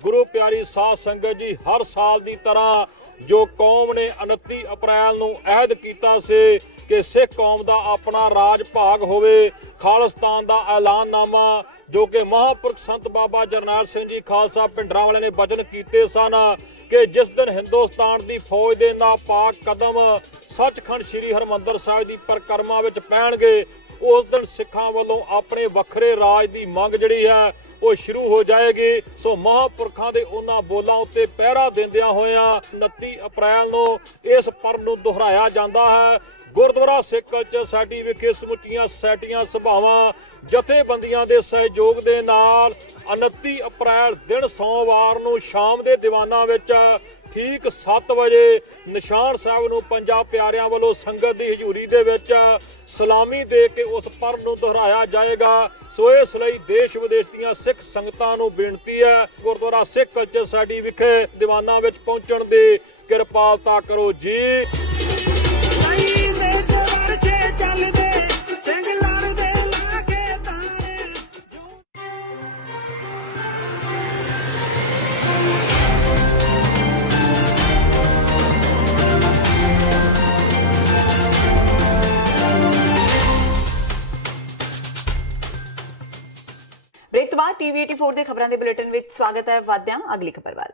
ਗੁਰੂ ਪਿਆਰੀ ਸਾਧ ਸੰਗਤ ਜੀ, ਹਰ ਸਾਲ ਦੀ ਤਰ੍ਹਾਂ ਜੋ ਕੌਮ ਨੇ 29 ਅਪ੍ਰੈਲ ਨੂੰ ਅਹਿਦ ਕੀਤਾ ਸੀ ਕਿ ਸਿੱਖ ਕੌਮ ਦਾ ਆਪਣਾ ਰਾਜ ਭਾਗ ਹੋਵੇ, ਖਾਲਿਸਤਾਨ ਦਾ ਐਲਾਨਨਾਮਾ ਜੋ ਕਿ ਮਹਾਂਪੁਰਖ ਸੰਤ ਬਾਬਾ ਜਰਨੈਲ ਸਿੰਘ ਜੀ ਖਾਲਸਾ ਭਿੰਡਰਾਂ ਵਾਲੇ ਨੇ ਵਚਨ ਕੀਤੇ ਸਨ ਕਿ ਜਿਸ ਦਿਨ ਹਿੰਦੁਸਤਾਨ ਦੀ ਫੌਜ ਦੇ ਨਾਪਾਕ ਕਦਮ ਸੱਚਖੰਡ ਸ੍ਰੀ ਹਰਿਮੰਦਰ ਸਾਹਿਬ ਦੀ ਪਰਿਕਰਮਾ ਵਿੱਚ ਪੈਣਗੇ, ਉਸ ਦਿਨ ਸਿੱਖਾਂ ਵੱਲੋਂ ਆਪਣੇ ਵੱਖਰੇ ਰਾਜ ਦੀ ਮੰਗ ਜਿਹੜੀ ਹੈ ਉਹ ਸ਼ੁਰੂ ਹੋ ਜਾਏਗੀ। ਸੋ ਮਹਾਂਪੁਰਖਾਂ ਦੇ ਉਹਨਾਂ ਬੋਲਾਂ ਉੱਤੇ ਪਹਿਰਾ ਦਿੰਦਿਆਂ ਹੋਇਆਂ 29 ਅਪ੍ਰੈਲ ਨੂੰ ਇਸ ਪਰਬ ਨੂੰ ਦੁਹਰਾਇਆ ਜਾਂਦਾ ਹੈ। ਗੁਰਦੁਆਰਾ ਸਿੱਖ ਕਲਚਰ ਸੋਸਾਇਟੀ ਵਿਖੇ ਸਮੁੱਚੀਆਂ ਸੁਸਾਇਟੀਆਂ ਸਭਾਵਾਂ ਜਥੇਬੰਦੀਆਂ ਦੇ ਸਹਿਯੋਗ ਦੇ ਨਾਲ 29 ਅਪ੍ਰੈਲ ਦਿਨ ਸੋਮਵਾਰ ਨੂੰ ਸ਼ਾਮ ਦੇ ਦੀਵਾਨਾਂ ਵਿੱਚ ਠੀਕ 7 ਵਜੇ ਨਿਸ਼ਾਨ ਸਾਹਿਬ ਨੂੰ ਪੰਜਾਂ ਪਿਆਰਿਆਂ ਵੱਲੋਂ ਸੰਗਤ ਦੀ ਹਜ਼ੂਰੀ ਦੇ ਵਿੱਚ ਸਲਾਮੀ ਦੇ ਕੇ ਉਸ ਪਰਬ ਨੂੰ ਦੁਹਰਾਇਆ ਜਾਏਗਾ। ਸੋ ਇਸ ਲਈ ਦੇਸ਼ ਵਿਦੇਸ਼ ਦੀਆਂ ਸਿੱਖ ਸੰਗਤਾਂ ਨੂੰ ਬੇਨਤੀ ਹੈ, ਗੁਰਦੁਆਰਾ ਸਿੱਖ ਕਲਚਰ ਸੋਸਾਇਟੀ ਵਿਖੇ ਦੀਵਾਨਾਂ ਵਿੱਚ ਪਹੁੰਚਣ ਦੀ ਕਿਰਪਾਲਤਾ ਕਰੋ ਜੀ। ਬਾਅਦ ਟੀਵੀ 84 ਦੇ ਖਬਰਾਂ ਦੇ ਬੁਲੇਟਿਨ ਵਿੱਚ ਸਵਾਗਤ ਹੈ। ਵਾਦਿਆਂ ਅਗਲੀ ਖਬਰ ਵੱਲ।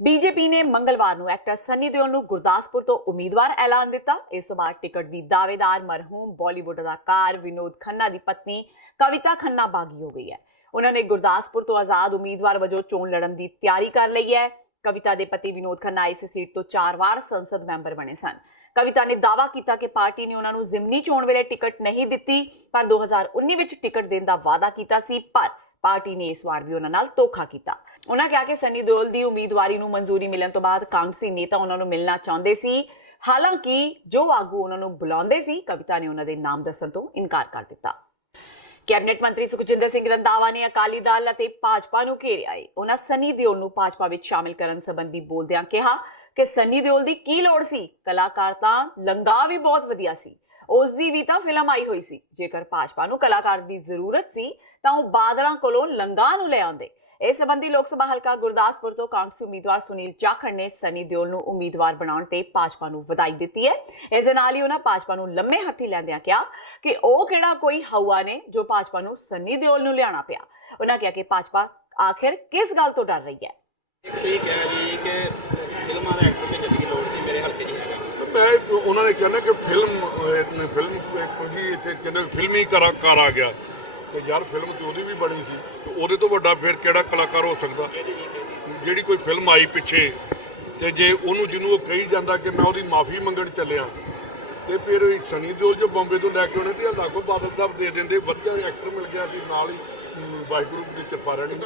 ਬੀਜੇਪੀ ਨੇ ਮੰਗਲਵਾਰ ਨੂੰ ਐਕਟਰ ਸਨੀ ਦਿਓਲ ਨੂੰ ਗੁਰਦਾਸਪੁਰ ਤੋਂ ਉਮੀਦਵਾਰ ਐਲਾਨ ਦਿੱਤਾ। ਇਸ ਤੋਂ ਬਾਅਦ ਟਿਕਟ ਦੀ ਦਾਅਵੇਦਾਰ ਮਰਹੂਮ ਬਾਲੀਵੁੱਡ ਅਦਾਕਾਰ ਵਿਨੋਦ ਖੰਨਾ ਦੀ ਪਤਨੀ ਕਵਿਤਾ ਖੰਨਾ ਬਾਗੀ ਹੋ ਗਈ ਹੈ। ਉਹਨਾਂ ਨੇ ਗੁਰਦਾਸਪੁਰ ਤੋਂ ਆਜ਼ਾਦ ਉਮੀਦਵਾਰ ਵਜੋਂ ਚੋਣ ਲੜਨ ਦੀ ਤਿਆਰੀ ਕਰ ਲਈ ਹੈ। ਕਵਿਤਾ ਦੇ ਪਤੀ ਵਿਨੋਦ ਖੰਨਾ ਇਸ ਸੀਟ ਤੋਂ 4 ਵਾਰ ਸੰਸਦ ਮੈਂਬਰ ਬਣੇ ਸਨ। ਕਵਿਤਾ ਨੇ ਦਾਅਵਾ ਕੀਤਾ ਕਿ ਪਾਰਟੀ ਨੇ ਉਹਨਾਂ ਨੂੰ ਜ਼ਿਮਨੀ ਚੋਣ ਵੇਲੇ ਟਿਕਟ ਨਹੀਂ ਦਿੱਤੀ, ਪਰ 2019 ਵਿੱਚ ਟਿਕਟ ਦੇਣ ਦਾ ਵਾਅਦਾ ਕੀਤਾ ਸੀ, ਪਰ ਪਾਰਟੀ ਨੇ ਇਸ ਵਾਰ ਵੀ ਉਹਨਾਂ ਨਾਲ ਧੋਖਾ ਕੀਤਾ। ਉਹਨਾਂ ਕਿਹਾ ਕਿ ਸਨੀ ਦਿਓਲ ਦੀ ਉਮੀਦਵਾਰੀ ਨੂੰ ਮਨਜ਼ੂਰੀ ਮਿਲਣ ਤੋਂ ਬਾਅਦ ਕਾਂਗਰਸੀ ਨੇਤਾ ਉਹਨਾਂ ਨੂੰ ਮਿਲਣਾ ਚਾਹੁੰਦੇ ਸੀ। ਹਾਲਾਂਕਿ ਜੋ ਆਗੂ ਉਹਨਾਂ ਨੂੰ ਬੁਲਾਉਂਦੇ ਸੀ, ਕਵਿਤਾ ਨੇ ਉਹਨਾਂ ਦੇ ਨਾਮ ਦੱਸਣ ਤੋਂ ਇਨਕਾਰ ਕਰ ਦਿੱਤਾ। ਕੈਬਨਿਟ ਮੰਤਰੀ ਸੁਖਜਿੰਦਰ ਸਿੰਘ ਰੰਧਾਵਾ ਨੇ ਅਕਾਲੀ ਦਲ ਅਤੇ ਭਾਜਪਾ ਨੂੰ ਘੇਰਿਆ ਹੈ। ਉਹਨਾਂ ਸਨੀ ਦਿਓਲ ਨੂੰ ਭਾਜਪਾ ਵਿੱਚ ਸ਼ਾਮਿਲ ਕਰਨ ਸੰਬੰਧੀ ਬੋਲਦਿਆਂ ਕਿਹਾ ਕਿ ਸਨੀ ਦਿਓਲ ਦੀ ਕੀ ਲੋੜ ਸੀ, ਕਲਾਕਾਰ ਤਾਂ ਲੰਗਾ ਵੀ ਬਹੁਤ ਵਧੀਆ ਸੀ, ਉਸ ਦੀ ਵੀ ਤਾਂ ਫਿਲਮ ਆਈ ਹੋਈ ਸੀ। ਜੇਕਰ ਭਾਜਪਾ ਨੂੰ ਕਲਾਕਾਰ ਦੀ ਜ਼ਰੂਰਤ ਸੀ ਤਾਂ ਉਹ ਬਾਦਲਾਂ ਕੋਲੋਂ ਲੰਗਾ ਨੂੰ ਲੈ ਆਉਂਦੇ। ਇਸ ਸੰਬੰਧੀ ਲੋਕ ਸਭਾ ਹਲਕਾ ਗੁਰਦਾਸਪੁਰ ਤੋਂ ਕਾਂਗਰਸੀ ਉਮੀਦਵਾਰ ਸੁਨੀਲ ਜਾਖੜ ਨੇ ਸਨੀ ਦਿਓਲ ਨੂੰ ਉਮੀਦਵਾਰ ਬਣਾਉਣ ਤੇ ਭਾਜਪਾ ਨੂੰ ਵਧਾਈ ਦਿੱਤੀ ਹੈ। ਇਸ ਦੇ ਨਾਲ ਹੀ ਉਹਨਾਂ ਭਾਜਪਾ ਨੂੰ ਲੰਮੇ ਹੱਥੀ ਲੈਂਦਿਆਂ ਕਿਹਾ ਕਿ ਉਹ ਕਿਹੜਾ ਕੋਈ ਹਊਆ ਨੇ ਜੋ ਭਾਜਪਾ ਨੂੰ ਸਨੀ ਦਿਓਲ ਨੂੰ ਲਿਆਉਣਾ ਪਿਆ। ਉਹਨਾਂ ਕਿਹਾ ਕਿ ਭਾਜਪਾ ਆਖਿਰ ਕਿਸ ਗੱਲ ਤੋਂ ਡਰ ਰਹੀ ਹੈ। ਠੀਕ ਹੈ ਜੀ ਕਿ ਫਿਲਮਾਂ ਦਾ ਐਕਟਰ ਵਿੱਚ ਜ਼ਿੰਦਗੀ ਲੋੜ ਸੀ, ਮੇਰੇ ਹਲਕੇ 'ਚ ਹੈਗਾ। ਮੈਂ ਉਹਨਾਂ ਨੇ ਕਹਿਣਾ ਕਿ ਫਿਲਮ ਜੀ ਇੱਥੇ ਕਹਿੰਦੇ ਫਿਲਮੀ ਕਲਾਕਾਰ ਆ ਗਿਆ ਤੇ ਯਾਰ ਫਿਲਮ ਤੇ ਉਹਦੀ ਵੀ ਬਣੀ ਸੀ ਤੇ ਉਹਦੇ ਤੋਂ ਵੱਡਾ ਫਿਰ ਕਿਹੜਾ ਕਲਾਕਾਰ ਹੋ ਸਕਦਾ। ਜਿਹੜੀ ਕੋਈ ਫਿਲਮ ਆਈ ਪਿੱਛੇ ਤੇ ਜੇ ਉਹਨੂੰ ਜਿਹਨੂੰ ਉਹ ਕਹੀ ਜਾਂਦਾ ਕਿ ਮੈਂ ਉਹਦੀ ਮਾਫੀ ਮੰਗਣ ਚੱਲਿਆ ਤੇ ਫਿਰ ਸਨੀ ਦਿਓਲ ਜੋ ਬੰਬੇ ਤੋਂ ਲੈ ਕੇ ਆਉਣੇ ਤੇ ਲਾਗੋ ਬਾਦਲ ਸਾਹਿਬ ਦੇ ਦਿੰਦੇ, ਵਧੀਆ ਐਕਟਰ ਮਿਲ ਗਿਆ ਸੀ, ਨਾਲ ਹੀ ਵਾਹਿਗੁਰੂ ਦੀ ਕਿਰਪਾ ਰਹਿਣੀ।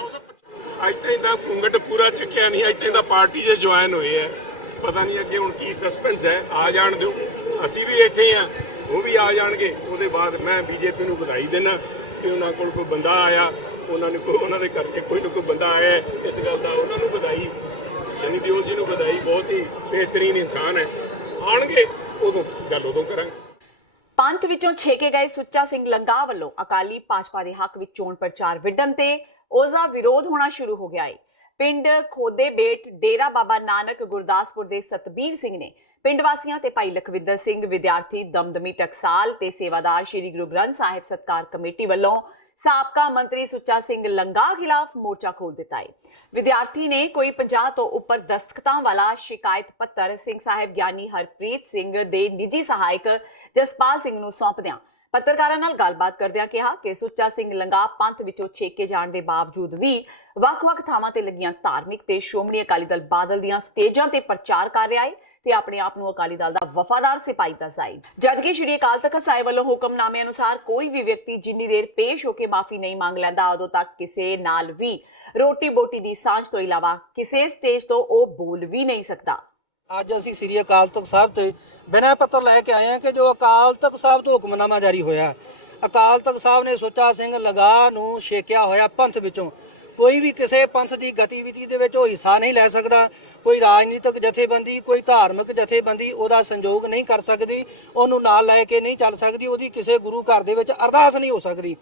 ਅੱਜ ਤਾਂ ਇਹਦਾ ਘੁੰਗਟ ਪੂਰਾ ਚੱਕਿਆ ਨਹੀਂ, ਅੱਜ ਤਾਂ ਇਹਦਾ ਪਾਰਟੀ 'ਚ ਜੁਆਇਨ ਹੋਏ ਹੈ। ਪਤਾ ਨਹੀਂ ਅੱਗੇ ਹੁਣ ਕੀ ਸਸਪੈਂਸ ਹੈ, ਆ ਜਾਣ ਦਿਓ। ਅਸੀਂ ਵੀ ਇੱਥੇ ਆ, ਉਹ ਵੀ ਆ ਜਾਣਗੇ। ਉਹਦੇ ਬਾਅਦ ਮੈਂ ਬੀਜੇਪੀ ਨੂੰ ਵਧਾਈ ਦੇਣਾ ਕਿ ਉਹਨਾਂ ਕੋਲ ਕੋਈ ਬੰਦਾ ਆਇਆ, ਉਹਨਾਂ ਦੇ ਕਰਕੇ ਕੋਈ ਨਾ ਕੋਈ ਬੰਦਾ ਆਇਆ, ਇਸ ਗੱਲ ਦਾ ਉਹਨਾਂ ਨੂੰ ਵਧਾਈ। ਸਨੀ ਦਿਓਲ ਜੀ ਨੂੰ ਵਧਾਈ, ਬਹੁਤ ਹੀ ਬਿਹਤਰੀਨ ਇਨਸਾਨ ਹੈ। ਆਣਗੇ ਉਦੋਂ ਗੱਲ ਉਦੋਂ ਕਰਾਂਗੇ। ਪੰਥ ਵਿੱਚੋਂ ਛੇਕੇ ਗਏ ਸੁੱਚਾ ਸਿੰਘ ਲੰਗਾ ਵੱਲੋਂ ਅਕਾਲੀ ਭਾਜਪਾ ਦੇ ਹੱਕ ਵਿੱਚ ਚੋਣ ਪ੍ਰਚਾਰ ਵਿੱਢਣ ਤੇ ਉਸ ਦਾ ਵਿਰੋਧ ਹੋਣਾ ਸ਼ੁਰੂ ਹੋ ਗਿਆ ਹੈ। ਪਿੰਡ ਖੋਦੇ ਬੇਟ ਡੇਰਾ ਬਾਬਾ ਨਾਨਕ ਗੁਰਦਾਸਪੁਰ ਦੇ ਸਤਬੀਰ ਸਿੰਘ ਨੇ ਪਿੰਡ ਵਾਸੀਆਂ ਤੇ ਭਾਈ ਲਖਵਿੰਦਰ ਸਿੰਘ ਵਿਦਿਆਰਥੀ ਦਮਦਮੀ ਟਕਸਾਲ ਤੇ ਸੇਵਾਦਾਰ ਸ਼੍ਰੀ ਗੁਰੂ ਗ੍ਰੰਥ ਸਾਹਿਬ ਸਤਕਾਰ ਕਮੇਟੀ ਵੱਲੋਂ ਸਾਬਕਾ ਮੰਤਰੀ ਸੁੱਚਾ ਸਿੰਘ ਲੰਗਾ ਖਿਲਾਫ ਮੋਰਚਾ ਖੋਲ ਦਿੱਤਾ ਹੈ। ਵਿਦਿਆਰਥੀ ਨੇ ਕੋਈ 50 ਤੋਂ ਉੱਪਰ ਦਸਤਖਤਾਂ ਵਾਲਾ ਸ਼ਿਕਾਇਤ ਪੱਤਰ ਸਿੰਘ ਸਾਹਿਬ ਗਿਆਨੀ ਹਰਪ੍ਰੀਤ ਸਿੰਘ ਦੇ ਨਿੱਜੀ ਸਹਾਇਕ ਜਸਪਾਲ ਸਿੰਘ ਨੂੰ ਸੌਂਪਦਿਆਂ ਪੱਤਰਕਾਰਾਂ ਨਾਲ ਗੱਲਬਾਤ ਕਰਦਿਆਂ ਕਿਹਾ ਕਿ ਸੁੱਚਾ ਸਿੰਘ ਲੰਗਾ ਪੰਥ ਵਿੱਚੋਂ ਛੇਕੇ ਜਾਣ ਦੇ ਬਾਵਜੂਦ ਵੀ ਵੱਖ-ਵੱਖ ਥਾਵਾਂ ਤੇ ਲੱਗੀਆਂ ਧਾਰਮਿਕ ਤੇ ਸ਼੍ਰੋਮਣੀ ਅਕਾਲੀ ਦਲ ਬਾਦਲ ਦੀਆਂ ਸਟੇਜਾਂ ਤੇ ਪ੍ਰਚਾਰ ਕਰ ਰਿਹਾ ਹੈ ਤੇ ਆਪਣੇ ਆਪ ਨੂੰ ਅਕਾਲੀ ਦਲ ਦਾ ਵਫਾਦਾਰ ਸਿਪਾਹੀ ਦੱਸਦਾ ਹੈ। ਜਦਕਿ ਸ਼੍ਰੀ ਅਕਾਲ ਤਖਤ ਸਾਹਿਬ ਵੱਲੋਂ ਹੁਕਮਨਾਮੇ ਅਨੁਸਾਰ ਕੋਈ ਵੀ ਵਿਅਕਤੀ ਜਿੰਨੀ ਦੇਰ ਪੇਸ਼ ਹੋ ਕੇ ਮਾਫੀ ਨਹੀਂ ਮੰਗ ਲੈਂਦਾ, ਉਦੋਂ ਤੱਕ ਕਿਸੇ ਨਾਲ ਵੀ ਰੋਟੀ ਬੋਟੀ ਦੀ ਸਾਂਝ ਤੋਂ ਇਲਾਵਾ ਕਿਸੇ ਸਟੇਜ ਤੋਂ ਉਹ ਬੋਲ ਵੀ ਨਹੀਂ ਸਕਦਾ। ਅੱਜ ਅਸੀਂ ਸ੍ਰੀ ਅਕਾਲ ਤਖਤ ਸਾਹਿਬ ਤੇ ਬਿਨੈ ਪੱਤਰ ਲੈ ਕੇ ਆਏ ਹਾਂ ਕਿ ਜੋ ਅਕਾਲ ਤਖਤ ਸਾਹਿਬ ਤੋਂ ਹੁਕਮਨਾਮਾ ਜਾਰੀ ਹੋਇਆ, ਅਕਾਲ ਤਖਤ ਸਾਹਿਬ ਨੇ ਸੁੱਚਾ ਸਿੰਘ ਲੰਗਾ ਨੂੰ ਛੇਕਿਆ ਹੋਇਆ ਪੰਥ ਵਿੱਚੋਂ। ਕੋਈ ਵੀ ਕਿਸੇ ਪੰਥ ਦੀ ਗਤੀਵਿਧੀ ਦੇ ਵਿੱਚ ਉਹ ਹਿੱਸਾ ਨਹੀਂ ਲੈ ਸਕਦਾ। ਕੋਈ ਰਾਜਨੀਤਿਕ ਜਥੇਬੰਦੀ, ਕੋਈ ਧਾਰਮਿਕ ਜਥੇਬੰਦੀ ਉਹਦਾ ਸੰਯੋਗ ਨਹੀਂ ਕਰ ਸਕਦੀ, ਉਹਨੂੰ ਨਾਲ ਲੈ ਕੇ ਨਹੀਂ ਚੱਲ ਸਕਦੀ, ਉਹਦੀ ਕਿਸੇ ਗੁਰੂ ਘਰ ਦੇ ਵਿੱਚ ਅਰਦਾਸ ਨਹੀਂ ਹੋ ਸਕਦੀ।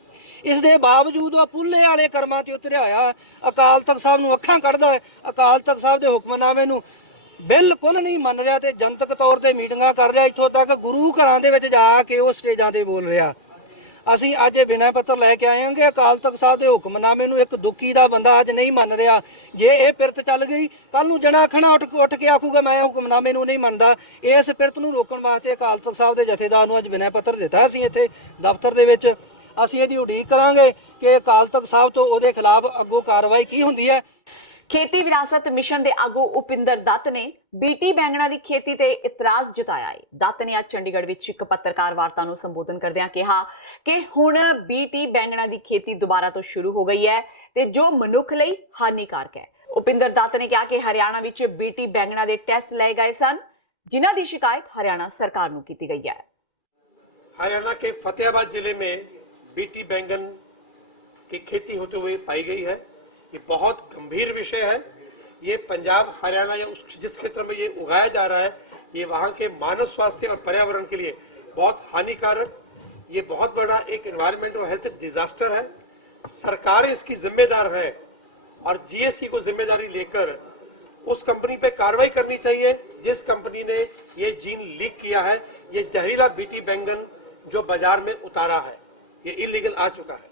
ਇਸ ਦੇ ਬਾਵਜੂਦ ਉਹ ਪੁੱਲੇ ਵਾਲੇ ਕਰਮਾਂ ਤੇ ਉਤਰਿਆ ਹੋਇਆ ਅਕਾਲ ਤਖਤ ਸਾਹਿਬ ਨੂੰ ਅੱਖਾਂ ਕੱਢਦਾ ਹੈ, ਅਕਾਲ ਤਖਤ ਸਾਹਿਬ ਦੇ ਹੁਕਮਨਾਮੇ ਨੂੰ ਬਿਲਕੁਲ ਨਹੀਂ ਮੰਨ ਰਿਹਾ ਤੇ ਜਨਤਕ ਤੌਰ ਤੇ ਮੀਟਿੰਗਾਂ ਕਰ ਰਿਹਾ, ਇੱਥੋਂ ਤੱਕ ਗੁਰੂ ਘਰਾਂ ਦੇ ਵਿੱਚ ਜਾ ਕੇ ਉਹ ਸਟੇਜਾਂ ਤੇ ਬੋਲ ਰਿਹਾ। ਅਸੀਂ ਅੱਜ ਇਹ ਬਿਨੈ ਪੱਤਰ ਲੈ ਕੇ ਆਏ ਹਾਂ ਕਿ ਅਕਾਲ ਤਖਤ ਸਾਹਿਬ ਦੇ ਹੁਕਮਨਾਮੇ ਨੂੰ ਇੱਕ ਦੁੱਖੀ ਦਾ ਬੰਦਾ ਅੱਜ ਨਹੀਂ ਮੰਨ ਰਿਹਾ। ਜੇ ਇਹ ਪਿਰਤ ਚੱਲ ਗਈ, ਕੱਲ ਨੂੰ ਜਣਾ ਖਣਾ ਉੱਠ ਕੇ ਆਖੂਗਾ ਮੈਂ ਹੁਕਮਨਾਮੇ ਨੂੰ ਨਹੀਂ ਮੰਨਦਾ। ਇਸ ਪਿਰਤ ਨੂੰ ਰੋਕਣ ਵਾਸਤੇ ਅਕਾਲ ਤਖਤ ਸਾਹਿਬ ਦੇ ਜਥੇਦਾਰ ਨੂੰ ਅੱਜ ਬਿਨੈ ਪੱਤਰ ਦਿੱਤਾ ਅਸੀਂ ਇੱਥੇ ਦਫ਼ਤਰ ਦੇ ਵਿੱਚ। ਅਸੀਂ ਇਹਦੀ ਉਡੀਕ ਕਰਾਂਗੇ ਕਿ ਅਕਾਲ ਤਖਤ ਸਾਹਿਬ ਤੋਂ ਉਹਦੇ ਖਿਲਾਫ ਅੱਗੋਂ ਕਾਰਵਾਈ ਕੀ ਹੁੰਦੀ ਹੈ। ਖੇਤੀ ਵਿਰਾਸਤ ਮਿਸ਼ਨ ਦੇ ਆਗੂ ਉਪਿੰਦਰ ਦੱਤ ਨੇ ਬੀਟੀ ਬੈਂਗਣਾ ਦੀ ਖੇਤੀ ਤੇ ਇਤਰਾਜ਼ ਜਤਾਇਆ ਹੈ। ਦੱਤ ਨੇ ਅੱਜ ਚੰਡੀਗੜ੍ਹ ਵਿੱਚ ਇੱਕ ਪੱਤਰਕਾਰ ਵਾਰਤਾ ਨੂੰ ਸੰਬੋਧਨ ਕਰਦਿਆਂ ਕਿਹਾ ਕਿ ਹੁਣ ਬੀਟੀ ਬੈਂਗਣਾ ਦੀ ਖੇਤੀ ਦੁਬਾਰਾ ਤੋਂ ਸ਼ੁਰੂ ਹੋ ਗਈ ਹੈ ਤੇ ਜੋ ਮਨੁੱਖ ਲਈ ਹਾਨੀਕਾਰਕ ਹੈ। ਉਪਿੰਦਰ ਦੱਤ ਨੇ ਕਿਹਾ ਕਿ ਹਰਿਆਣਾ ਵਿੱਚ ਬੀਟੀ ਬੈਂਗਣਾ ਦੇ ਟੈਸਟ ਲਏ ਗਏ ਸਨ, ਜਿਨ੍ਹਾਂ ਦੀ ਸ਼ਿਕਾਇਤ ਹਰਿਆਣਾ ਸਰਕਾਰ ਨੂੰ ਕੀਤੀ ਗਈ है। हरियाणा के फतेहाबाद जिले में बीटी बैंगन की खेती होते हुए पाई गई है। ये बहुत गंभीर विषय है। ये पंजाब, हरियाणा या जिस क्षेत्र में ये उगाया जा रहा है, ये वहाँ के मानव स्वास्थ्य और पर्यावरण के लिए बहुत हानिकारक, ये बहुत बड़ा एक एनवायरमेंट और हेल्थ डिजास्टर है। सरकार इसकी जिम्मेदार है और जीएसटी को जिम्मेदारी लेकर उस कंपनी पे कार्रवाई करनी चाहिए जिस कंपनी ने ये जीन लीक किया है। ये जहरीला बीटी बैंगन जो बाजार में उतारा है, ये इलीगल आ चुका है।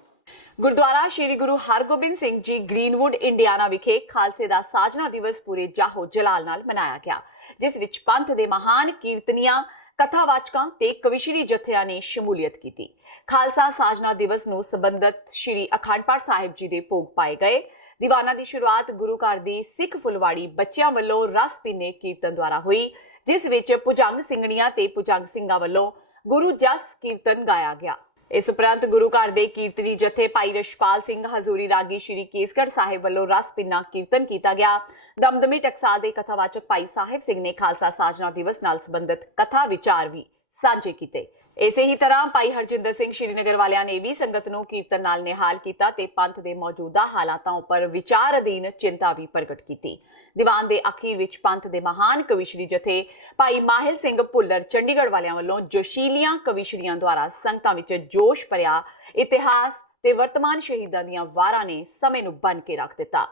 ਗੁਰਦੁਆਰਾ ਸ਼੍ਰੀ ਗੁਰੂ ਹਰਗੋਬਿੰਦ ਸਿੰਘ ਜੀ ਗ੍ਰੀਨਵੁੱਡ ਇੰਡੀਆਨਾ ਵਿਖੇ ਖਾਲਸੇ ਦਾ ਸਾਜਨਾ ਦਿਵਸ ਪੂਰੇ ਜਾਹੋ ਜਲਾਲ ਨਾਲ ਮਨਾਇਆ ਗਿਆ, ਜਿਸ ਵਿੱਚ ਪੰਥ ਦੇ ਮਹਾਨ ਕੀਰਤਨੀਆਂ, ਕਥਾਵਾਚਕਾਂ ਤੇ ਕਵਿਸ਼ਰੀ ਜਥਿਆਂ ਨੇ ਸ਼ਮੂਲੀਅਤ ਕੀਤੀ। ਖਾਲਸਾ ਸਾਜਨਾ ਦਿਵਸ ਨੂੰ ਸੰਬੰਧਤ ਸ਼੍ਰੀ ਅਖੰਡ ਪਾਠ ਸਾਹਿਬ ਜੀ ਦੇ ਭੋਗ ਪਾਏ ਗਏ। ਦੀਵਾਨਾਂ ਦੀ ਸ਼ੁਰੂਆਤ ਗੁਰੂ ਘਰ ਦੀ ਸਿੱਖ ਫੁਲਵਾੜੀ ਬੱਚਿਆਂ ਵੱਲੋਂ ਰਸ ਪੀਨੇ ਕੀਰਤਨ ਦੁਆਰਾ ਹੋਈ, ਜਿਸ ਵਿੱਚ ਭੁਜੰਗ ਸਿੰਘਣੀਆਂ ਤੇ ਭੁਜੰਗ ਸਿੰਘਾਂ ਵੱਲੋਂ ਗੁਰੂ ਜਸ ਕੀਰਤਨ ਗਾਇਆ ਗਿਆ। ਇਸ ਉਪਰੰਤ ਗੁਰੂ ਘਰ ਦੇ ਕੀਰਤਨੀ ਜਥੇ ਭਾਈ ਰਸ਼ਪਾਲ ਸਿੰਘ ਹਜ਼ੂਰੀ ਰਾਗੀ ਸ਼੍ਰੀ ਕੇਸਗੜ੍ਹ ਸਾਹਿਬ ਵੱਲੋਂ ਰਸ ਪਿੰਨਾ ਕੀਰਤਨ ਕੀਤਾ ਗਿਆ। ਦਮਦਮੀ ਟਕਸਾਲ ਦੇ ਕਥਾਵਾਚਕ ਭਾਈ ਸਾਹਿਬ ਸਿੰਘ ਨੇ ਖਾਲਸਾ ਸਾਜਨਾ ਦਿਵਸ ਨਾਲ ਸੰਬੰਧਿਤ ਕਥਾ ਵਿਚਾਰ ਵੀ ਸਾਂਝੇ ਕੀਤੇ। ਇਸੇ ਹੀ ਤਰ੍ਹਾਂ ਭਾਈ ਹਰਜਿੰਦਰ ਸਿੰਘ ਸ਼੍ਰੀਨਗਰ ਵਾਲਿਆਂ ਨੇ ਵੀ ਸੰਗਤ ਨੂੰ ਕੀਰਤਨ ਨਾਲ ਨਿਹਾਲ ਕੀਤਾ ਤੇ ਪੰਥ ਦੇ ਮੌਜੂਦਾ ਹਾਲਾਤਾਂ ਉੱਪਰ ਵਿਚਾਰ ਅਧੀਨ ਚਿੰਤਾ ਵੀ ਪ੍ਰਗਟ ਕੀਤੀ। ਦੀਵਾਨ ਦੇ ਅਖੀਰ ਵਿੱਚ ਪੰਥ ਦੇ ਮਹਾਨ ਕਵਿਸ਼ਰੀ ਜਥੇ ਭਾਈ ਮਾਹਿਲ ਸਿੰਘ ਭੁੱਲਰ ਚੰਡੀਗੜ੍ਹ ਵਾਲਿਆਂ ਵੱਲੋਂ ਜੋਸ਼ੀਲੀਆਂ ਕਵਿਸ਼ਰੀਆਂ ਦੁਆਰਾ ਸੰਗਤਾਂ ਵਿੱਚ ਜੋਸ਼ ਭਰਿਆ ਇਤਿਹਾਸ ਤੇ ਵਰਤਮਾਨ ਸ਼ਹੀਦਾਂ ਦੀਆਂ ਵਾਰਾਂ ਨੇ ਸਮੇਂ ਨੂੰ ਬੰਨ੍ਹ ਕੇ ਰੱਖ ਦਿੱਤਾ।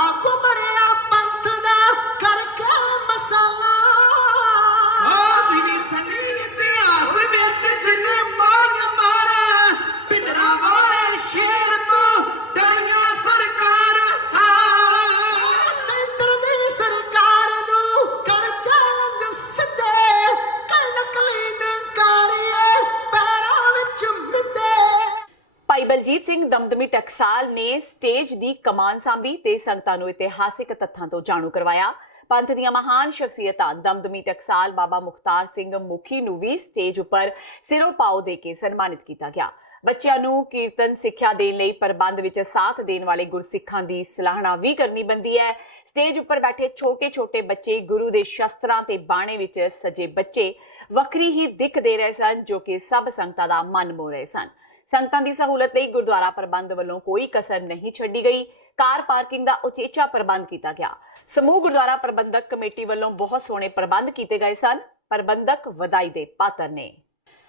ਆਗੂ ਬੜਿਆ ਪੰਥ ਦਾ ਕਰਕੇ ਮਸਾਲਾ ਵੀ ਸੰਗੀ ਇਤਿਹਾਸ ਵਿੱਚ ਜਿੰਨੇ ਮਾਰ ਪਿੰਡਰਾ ਵਾਲੇ ਸ਼ੇਰ ਤੋਂ ਡਰੀਆਂ ਸਰਕਾਰ ਸੈਂਟਰ ਦੀ ਸਰਕਾਰ ਨੂੰ ਕਰ ਚੈਲੰਜ ਸਿੱਧੇ ਕਈ ਨਕਲੀ ਨਕਾਰੀਏ ਪੈਰਾਂ ਵਿੱਚ ਮਿੱਦੇ। ਭਾਈ ਬਲਜੀਤ ਸਿੰਘ ਦਮਦਮੀ ਟਕਸਾਲ ਨੇ ਸਟੇਜ ਦੀ ਕਮਾਨ ਸਾਂਭੀ ਤੇ ਸੰਗਤਾਂ ਨੂੰ ਇਤਿਹਾਸਿਕ ਤੱਥਾਂ ਤੋਂ ਜਾਣੂ ਕਰਵਾਇਆ। ਪੰਥ ਦੀਆਂ ਮਹਾਨ ਸ਼ਖਸੀਅਤਾਂ ਦਮਦਮੀ ਟਕਸਾਲ ਬਾਬਾ ਮੁਖਤਾਰ ਸਿੰਘ ਮੁਖੀ ਨੂੰ ਵੀ ਸਟੇਜ ਉੱਪਰ ਸਿਰੋਂ ਪਾਓ ਦੇ ਕੇ ਸਨਮਾਨਿਤ ਕੀਤਾ ਗਿਆ। ਬੱਚਿਆਂ ਨੂੰ ਕੀਰਤਨ ਸਿੱਖਿਆ ਦੇਣ ਲਈ ਪ੍ਰਬੰਧ ਵਿੱਚ ਸਾਥ ਦੇਣ ਵਾਲੇ ਗੁਰਸਿੱਖਾਂ ਦੀ ਸਲਾਹਣਾ ਵੀ ਕਰਨੀ ਬਣਦੀ ਹੈ। ਸਟੇਜ ਉੱਪਰ ਬੈਠੇ ਛੋਟੇ-ਛੋਟੇ ਬੱਚੇ ਗੁਰੂ ਦੇ ਸ਼ਸਤਰਾਂ ਤੇ ਬਾਣੇ ਵਿੱਚ ਸਜੇ ਬੱਚੇ ਵੱਖਰੀ ਹੀ ਦਿੱਖ ਦੇ ਰਹੇ ਸਨ, ਜੋ ਕਿ ਸਭ ਸੰਗਤਾਂ ਦਾ ਮਨ ਮੋਹ ਰਹੇ ਸਨ। ਸੰਗਤਾਂ ਦੀ ਸਹੂਲਤ ਲਈ ਗੁਰਦੁਆਰਾ ਪ੍ਰਬੰਧ ਵੱਲੋਂ ਕੋਈ ਕਸਰ ਨਹੀਂ ਛੱਡੀ ਗਈ। ਕਾਰ ਪਾਰਕਿੰਗ ਦਾ ਉਚੇਚਾ ਪ੍ਰਬੰਧ ਕੀਤਾ ਗਿਆ। ਸਮੂਹ ਗੁਰਦੁਆਰਾ ਪ੍ਰਬੰਧਕ ਕਮੇਟੀ ਵੱਲੋਂ ਬਹੁਤ ਸੋਹਣੇ ਪ੍ਰਬੰਧ ਕੀਤੇ ਗਏ ਸਨ। ਪ੍ਰਬੰਧਕ ਵਧਾਈ ਦੇ ਪਾਤਰ ਨੇ।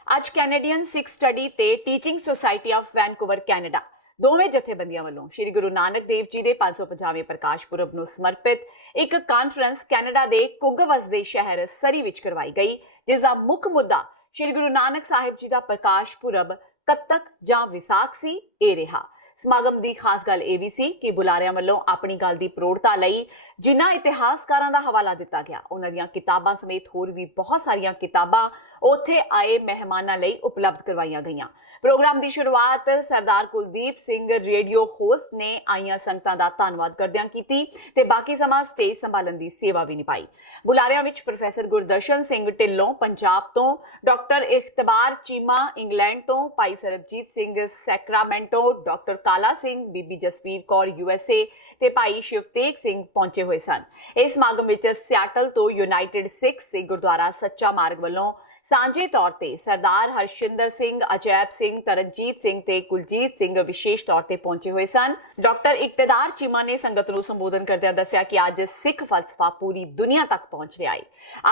ਅੱਜ ਕੈਨੇਡੀਅਨ ਸਿੱਖ ਸਟੱਡੀ ਤੇ teaching society of Vancouver Canada ਦੋਵੇਂ ਜਥੇਬੰਦੀਆਂ ਵੱਲੋਂ ਸ਼੍ਰੀ ਗੁਰੂ ਨਾਨਕ ਦੇਵ ਜੀ ਦੇ 550ਵੇਂ ਪ੍ਰਕਾਸ਼ ਪੁਰਬ ਨੂੰ ਸਮਰਪਿਤ ਇੱਕ ਕਾਨਫਰੰਸ ਕੈਨੇਡਾ ਦੇ ਕੁੱਗ ਵਸਦੇ ਸ਼ਹਿਰ ਸਰੀ ਵਿੱਚ ਕਰਵਾਈ ਗਈ, ਜਿਸ ਦਾ ਮੁੱਖ ਮੁੱਦਾ ਸ਼੍ਰੀ ਗੁਰੂ ਨਾਨਕ ਸਾਹਿਬ ਜੀ ਦਾ ਪ੍ਰਕਾਸ਼ ਪੁਰਬ ਕਦ ਜਾਂ ਵਿਸਾਖ ਸੀ ਇਹ ਰਿਹਾ। ਸਮਾਗਮ ਦੀ ਖਾਸ ਗੱਲ ਇਹ ਵੀ ਸੀ ਕਿ ਬੁਲਾਰਿਆਂ ਵੱਲੋਂ ਆਪਣੀ ਗੱਲ ਦੀ ਪ੍ਰੋੜਤਾ ਲਈ ਜਿਨ੍ਹਾਂ ਇਤਿਹਾਸਕਾਰਾਂ ਦਾ ਹਵਾਲਾ ਦਿੱਤਾ ਗਿਆ, ਉਹਨਾਂ ਦੀਆਂ ਕਿਤਾਬਾਂ ਸਮੇਤ ਹੋਰ ਵੀ ਬਹੁਤ ਸਾਰੀਆਂ ਕਿਤਾਬਾਂ ਉੱਥੇ ਆਏ ਮਹਿਮਾਨਾਂ ਲਈ ਉਪਲਬਧ ਕਰਵਾਈਆਂ ਗਈਆਂ। ਪ੍ਰੋਗਰਾਮ ਦੀ ਸ਼ੁਰੂਆਤ ਸਰਦਾਰ ਕੁਲਦੀਪ ਸਿੰਘ ਰੇਡੀਓ ਹੋਸਟ ਨੇ ਆਈਆਂ ਸੰਗਤਾਂ ਦਾ ਧੰਨਵਾਦ ਕਰਦਿਆਂ ਕੀਤੀ ਤੇ ਬਾਕੀ ਸਮਾਂ ਸਟੇਜ ਸੰਭਾਲਣ ਦੀ ਸੇਵਾ ਵੀ ਨਿਭਾਈ। ਬੁਲਾਰਿਆਂ ਵਿੱਚ ਪ੍ਰੋਫੈਸਰ ਗੁਰਦਰਸ਼ਨ ਸਿੰਘ ਢਿੱਲੋਂ ਪੰਜਾਬ ਤੋਂ, ਡਾਕਟਰ ਇਖਤਬਾਰ ਚੀਮਾ ਇੰਗਲੈਂਡ ਤੋਂ, ਭਾਈ ਸਰਬਜੀਤ ਸਿੰਘ ਸੈਕਰਾਮੈਂਟੋ, ਡਾਕਟਰ ਕਾਲਾ ਸਿੰਘ, ਬੀਬੀ ਜਸਵੀਰ ਕੌਰ USA ਤੇ ਭਾਈ ਸ਼ਿਵਤੇਜ ਸਿੰਘ ਪਹੁੰਚੇ ਹੋਏ ਸਨ। ਇਸ ਸਮਾਗਮ ਵਿੱਚ ਸਿਆਟਲ ਤੋਂ ਯੂਨਾਈਟਿਡ ਸਿੱਖ ਸਿੱਖ ਗੁਰਦੁਆਰਾ ਸੱਚਾ ਮਾਰਗ ਵੱਲੋਂ ਸਾਂਝੇ ਤੌਰ ਤੇ ਸਰਦਾਰ ਹਰਸ਼ਿੰਦਰ ਸਿੰਘ, ਅਜੈਬ ਸਿੰਘ, ਤਰਨਜੀਤ ਸਿੰਘ ਤੇ ਕੁਲਜੀਤ ਸਿੰਘ ਵਿਸ਼ੇਸ਼ ਤੌਰ ਤੇ ਪਹੁੰਚੇ ਹੋਏ ਸਨ। ਡਾਕਟਰ ਇਕਤਦਾਰ ਚੀਮਾ ਨੇ ਸੰਗਤ ਨੂੰ ਸੰਬੋਧਨ ਕਰਦਿਆਂ ਦੱਸਿਆ ਕਿ ਅੱਜ ਸਿੱਖ ਫਲਸਫਾ ਪੂਰੀ ਦੁਨੀਆ ਤੱਕ ਪਹੁੰਚ ਰਿਹਾ ਹੈ।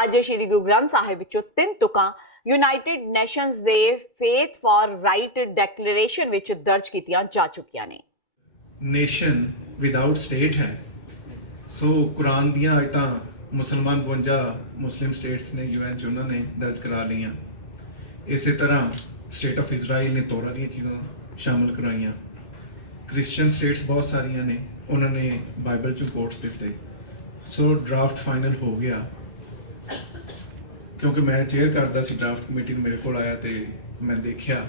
ਅੱਜ ਸ਼੍ਰੀ ਗੁਰੂ ਗ੍ਰੰਥ ਸਾਹਿਬ ਵਿੱਚੋਂ 3 ਤੁਕਾਂ ਯੂਨਾਈਟਿਡ ਨੇਸ਼ਨਸ ਦੇ ਫੇਥ ਫॉर ਰਾਈਟ ਡੈਕਲੇਰੇਸ਼ਨ ਵਿੱਚ ਦਰਜ ਕੀਤੀਆਂ ਜਾ ਚੁੱਕੀਆਂ ਨੇ। ਨੇਸ਼ਨ ਵਿਦਆਊਟ ਸਟੇਟ ਹੈ, ਸੋ ਕੁਰਾਨ ਦੀਆਂ ਆਇਤਾਂ ਮੁਸਲਮਾਨ 52 ਮੁਸਲਿਮ ਸਟੇਟਸ ਨੇ UN 'ਚ ਉਹਨਾਂ ਨੇ ਦਰਜ ਕਰਾ ਲਈਆਂ। ਇਸੇ ਤਰ੍ਹਾਂ ਸਟੇਟ ਆਫ ਇਜ਼ਰਾਈਲ ਨੇ ਤੋਰਾ ਦੀਆਂ ਚੀਜ਼ਾਂ ਸ਼ਾਮਲ ਕਰਾਈਆਂ। ਕ੍ਰਿਸਚੀਅਨ ਸਟੇਟਸ ਬਹੁਤ ਸਾਰੀਆਂ ਨੇ, ਉਹਨਾਂ ਨੇ ਬਾਈਬਲ 'ਚੋਂ ਕੋਟਸ ਦਿੱਤੇ। ਸੋ ਡਰਾਫਟ ਫਾਈਨਲ ਹੋ ਗਿਆ। ਕਿਉਂਕਿ ਮੈਂ ਚੇਅਰ ਕਰਦਾ ਸੀ ਡਰਾਫਟ ਕਮੇਟੀ ਨੂੰ, ਮੇਰੇ ਕੋਲ ਆਇਆ ਤੇ ਮੈਂ ਦੇਖਿਆ,